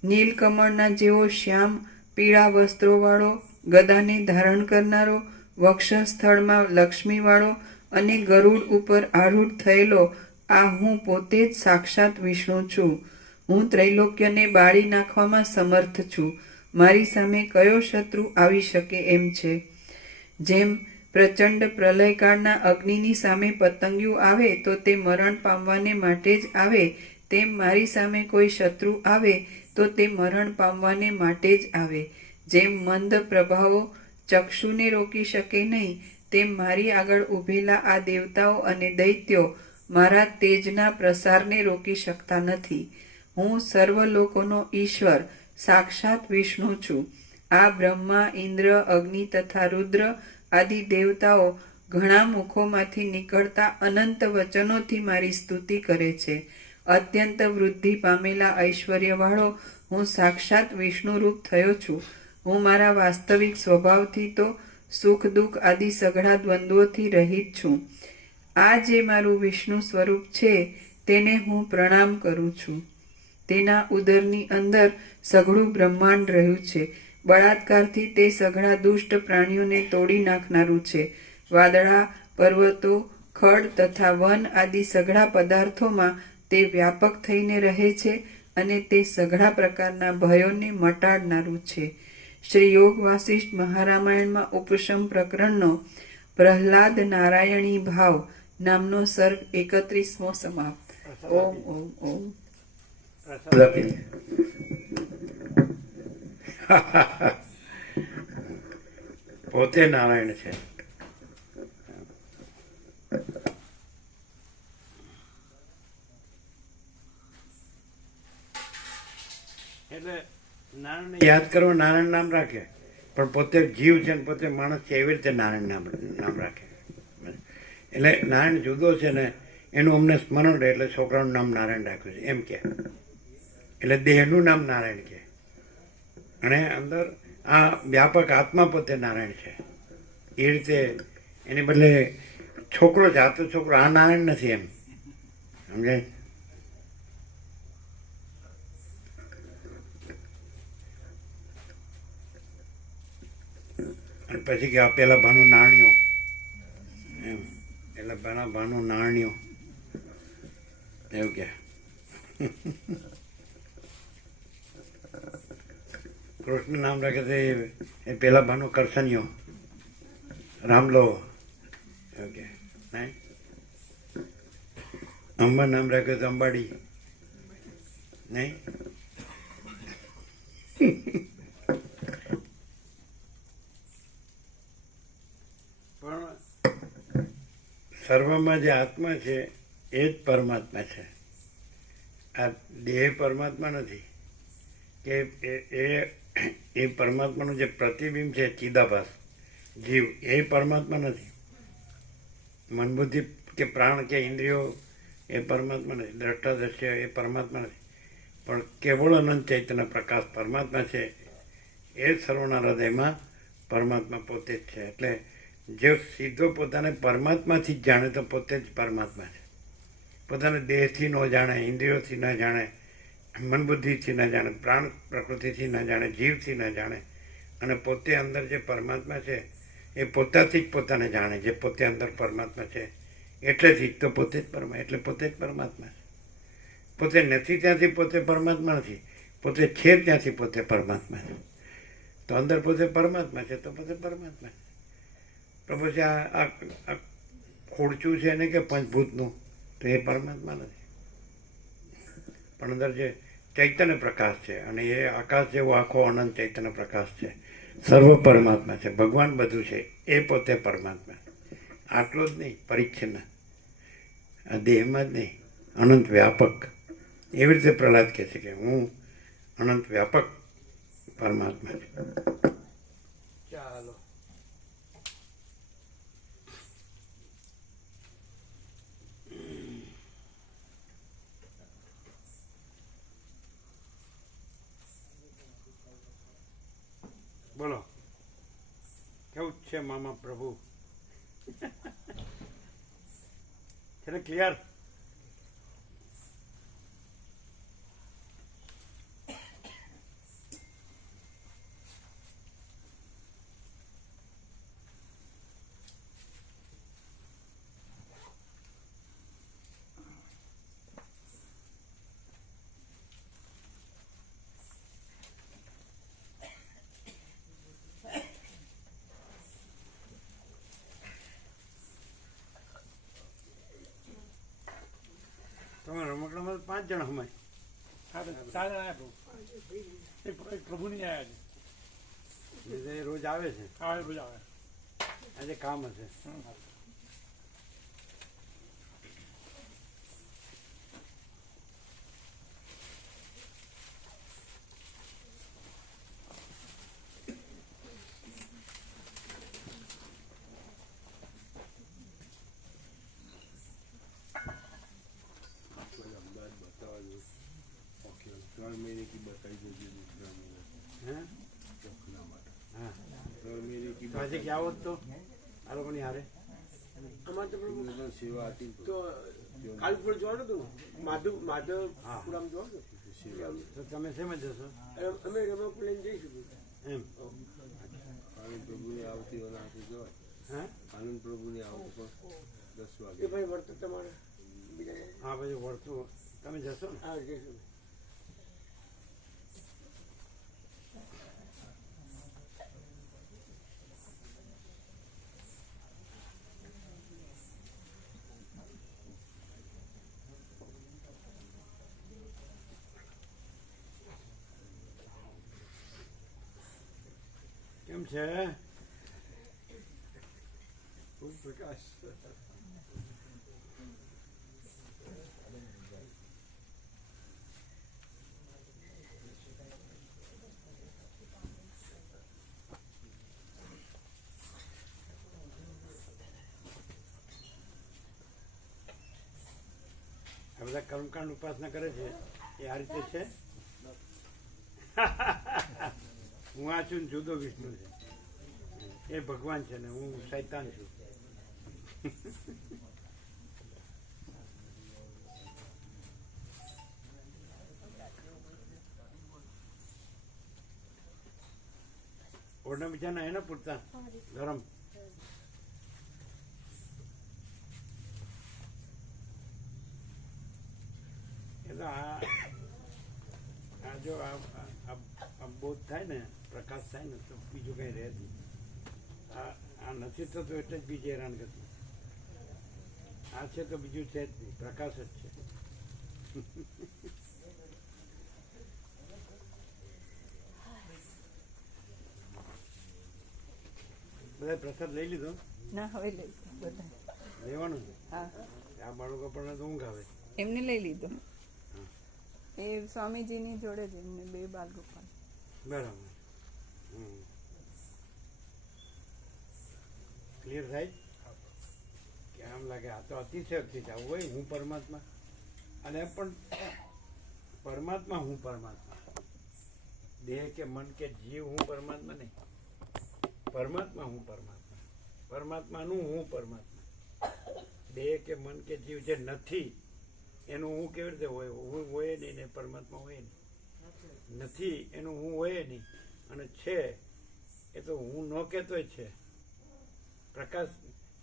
નીલકમળના જેવો શ્યામ પીળા વસ્ત્રોવાળો, ગદાને ધારણ કરનારો, વક્ષસ્થળમાં લક્ષ્મીવાળો અને ગરુડ ઉપર આરૂઢ થયેલો આ હું પોતે જ સાક્ષાત વિષ્ણુ છું. હું ત્રૈલોક્યને બાળી નાખવામાં સમર્થ છું. મારી સામે કયો શત્રુ આવી શકે એમ છે. જેમ પ્રચંડ પ્રલયકાળના અગ્નિની સામે પતંગિયું આવે તો તે મરણ પામવાને માટે જ આવે, તેમ મારી સામે કોઈ શત્રુ આવે તો તે મરણ પામવાને માટે જ આવે. જેમ મંદ પ્રભાવો ચક્ષુને રોકી શકે નહીં, તેમ મારી આગળ ઊભેલા આ દેવતાઓ અને દૈત્યો મારા તેજના પ્રસારને રોકી શકતા નથી. હું સર્વ લોકોનો ઈશ્વર સાક્ષાત વિષ્ણુ છું. આ બ્રહ્મા, ઇન્દ્ર, અગ્નિ તથા રુદ્ર આદિ દેવતાઓ ઘણા મુખોમાંથી નીકળતા અનંત વચનોથી મારી સ્તુતિ કરે છે. અત્યંત વૃદ્ધિ પામેલા ઐશ્વર્યવાળો હું સાક્ષાત વિષ્ણુરૂપ થયો છું. હું મારા વાસ્તવિક સ્વભાવથી તો સુખ દુઃખ આદિ સઘળા દ્વંદ્વોથી રહિત છું. આ જે મારું વિષ્ણુ સ્વરૂપ છે તેને હું પ્રણામ કરું છું. તેના ઉદરની અંદર સઘળું બ્રહ્માંડ રહ્યું છે. બળાત્કારથી તે સઘળા દુષ્ટ પ્રાણીઓને તોડી નાખનારું છે. વાદળા, પર્વતો, ખડ તથા વન આદિ સઘળા પદાર્થોમાં તે વ્યાપક થઈને રહે છે અને તે સઘળા પ્રકારના ભયોને મટાડનારું છે. શ્રી યોગ વાસિષ્ઠ મહારામાયણમાં ઉપશમ પ્રકરણનો પ્રહલાદ નારાયણી ભાવ નામનો સર્ગ 31મો સમાપ્ત. ઓમ ઓમ ઓમ. પોતે નારાયણ છે. એટલે નારાયણ યાદ કરો, નારાયણ નામ રાખે, પણ પોતે જીવ છે ને પોતે માણસ છે એવી રીતે નારાયણ નામ રાખે. એટલે નારાયણ જુદો છે ને એનું અમને સ્મરણ રહે એટલે છોકરાનું નામ નારાયણ રાખ્યું છે એમ કે. એટલે દેહનું નામ નારાયણ કે. અને અંદર આ વ્યાપક આત્મા પોતે નારાયણ છે. એ રીતે એની બદલે છોકરો જાતો છોકરો આ નારાયણ નથી એમ સમજાય. અને પછી કે આ પેલા ભાનું નાણ્યો એમ એટલે પેલા ભાનું નાણ્યો એવું કે. કૃષ્ણ નામ રાખે છે એ પેલા ભાનો કરસનિયો રામલો એવું કે નહીં. અંબા નામ રાખ્યું તો અંબાડી નહીં. પણ સર્વમાં જે આત્મા છે એ જ પરમાત્મા છે. આ દેહ પરમાત્મા નથી કે એ પરમાત્માનું જે પ્રતિબિંબ છે ચિદાભાસ જીવ એ પરમાત્મા નથી. મન બુદ્ધિ કે પ્રાણ કે ઇન્દ્રિયો એ પરમાત્મા નથી. દ્રષ્ટા દ્રશ્ય એ પરમાત્મા નથી. પણ કેવળ અનંત ચૈતન્ય પ્રકાશ પરમાત્મા છે. એ જ સર્વના હૃદયમાં પરમાત્મા પોતે જ છે. એટલે જે સીધો પોતાને પરમાત્માથી જ જાણે તો પોતે જ પરમાત્મા છે. પોતાને દેહથી ન જાણે, ઇન્દ્રિયોથી ન જાણે, મન બુદ્ધિથી ન જાણે, પ્રાણ પ્રકૃતિથી ન જાણે, જીવથી ન જાણે અને પોતે અંદર જે પરમાત્મા છે એ પોતાથી જ પોતાને જાણે. જે પોતે અંદર પરમાત્મા છે એટલેથી જ તો પોતે જ એટલે પોતે જ પરમાત્મા છે. પોતે નથી ત્યાંથી પોતે પરમાત્મા નથી. પોતે છે ત્યાંથી પોતે પરમાત્મા છે. તો અંદર પોતે પરમાત્મા છે તો પોતે પરમાત્મા છે. તો પછી આ ખોડચું છે ને કે પંચભૂતનું તો એ પરમાત્મા નથી. પણ અંદર જે ચૈતન્ય પ્રકાશ છે અને એ આકાશ જેવો આખો અનંત ચૈતન્ય પ્રકાશ છે. સર્વ પરમાત્મા છે. ભગવાન બધું છે એ પોતે પરમાત્મા. આટલો જ નહીં, પરિચ્છિન્ન આ દેહમાં જ નહીં, અનંત વ્યાપક. એવી રીતે પ્રહલાદ કહે છે કે હું અનંત વ્યાપક પરમાત્મા છું. ચાલો બોલો કેવું છે મામા પ્રભુ? છે ને ક્લિયર? તમે રમકડામાં 5 જણ હમાય. હા તો 4 જણા આવ્યા પ્રભુ. એક પ્રભુ નહીં આવ્યા છે. એ રોજ આવે છે. હા રોજ આવે. આજે કામ હશે. આજે ક્યાં હોત તો આ લોકોની હારે અમારે તો સેવા હતી તો કાલપુર જોવાનું હતું માધવપુરામ જોવાનું. તો તમે શેમાં જશો? અમે રમકડું લઈને જઈશું એમ આનંદ પ્રભુની આવતી જોવાય. હા આનંદ પ્રભુની આવતી પણ 10 વાગે. એ ભાઈ વર્ત તમારે બીજા હા પછી વળતું તમે જશો ને? હા જઈશું. કેમ છે? ખૂબ પ્રકાશ. બધા કર્મકાંડ ઉપાસના કરે છે એ આ રીતે છે. હું આ છું ને જુદો વિષ્ણુ છે, એ ભગવાન છે ને હું શૈતાન છું. ઓરના બીજાના હે ને પૂરતા ગરમ. એટલે આ જો આ બોધ થાય ને, પ્રકાશ થાય ને તો બીજું કઈ રહે નહીં. આ નથી થતું એટલે જ બીજી હેરાન કરતું. આ છે તો બીજું છે જ નહીં, પ્રકાશ જ છે. બધા પ્રસાદ લઈ લીધો? ના, હવે લઈ બધા લેવાનું છે. હા, આ બાળકો પણ તો ઊંઘ આવે. એમને લઈ લીધો. એ સ્વામીજીની જોડે જ એમને 2 બાલ ગોપાલ. બરાબર. ક્લિયર થાય કે આમ લાગે આ તો અતિશય આવું હોય. હું પરમાત્મા, અને એમ પણ પરમાત્મા હું પરમાત્મા, દેહ કે મન કે જીવ હું પરમાત્મા નહીં. પરમાત્મા હું પરમાત્મા, પરમાત્માનું હું પરમાત્મા. દેહ કે મન કે જીવ જે નથી એનું હું કેવી રીતે હોય? હું હોય નહીં ને પરમાત્મા હોય નહીં. નથી એનું હું હોય નહીં, અને છે એ તો હું ન કહેતોય છે. પ્રકાશ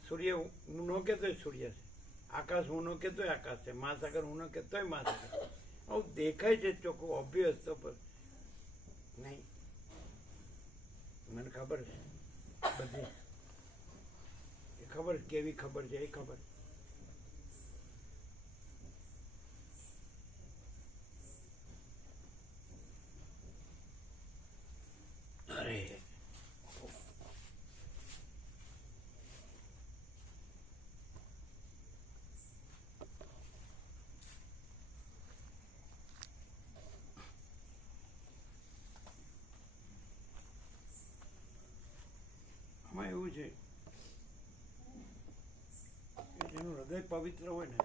સૂર્ય હું ન કહેતોય સૂર્ય છે. આકાશ હું ન કહેતોય આકાશ છે. મહાસાગર હું ન કહેતોય મહાસાગર. આવું દેખાય છે ચોખ્ખું, ઓબ્વિયસ. તો પર નહીં, મને ખબર છે બધી. એ ખબર કેવી ખબર છે એ ખબર. અરે આમાં એવું છે કે જેનું હૃદય પવિત્ર હોય ને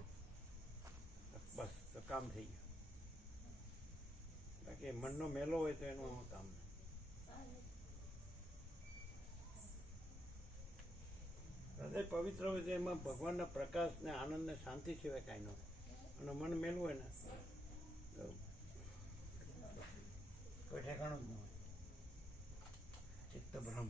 બસ તો કામ થઈ ગયું. બાકી મનનો મેલો હોય તો એનું કામ નહીં. હૃદય પવિત્ર હોય તો એમાં ભગવાનના પ્રકાશ ને આનંદ ને શાંતિ સિવાય કાંઈ ન હોય. અને મન મેલું હોય ને તો કોઈ ઠેકાણું જ ન હોય. ચિત્ત ભ્રમ.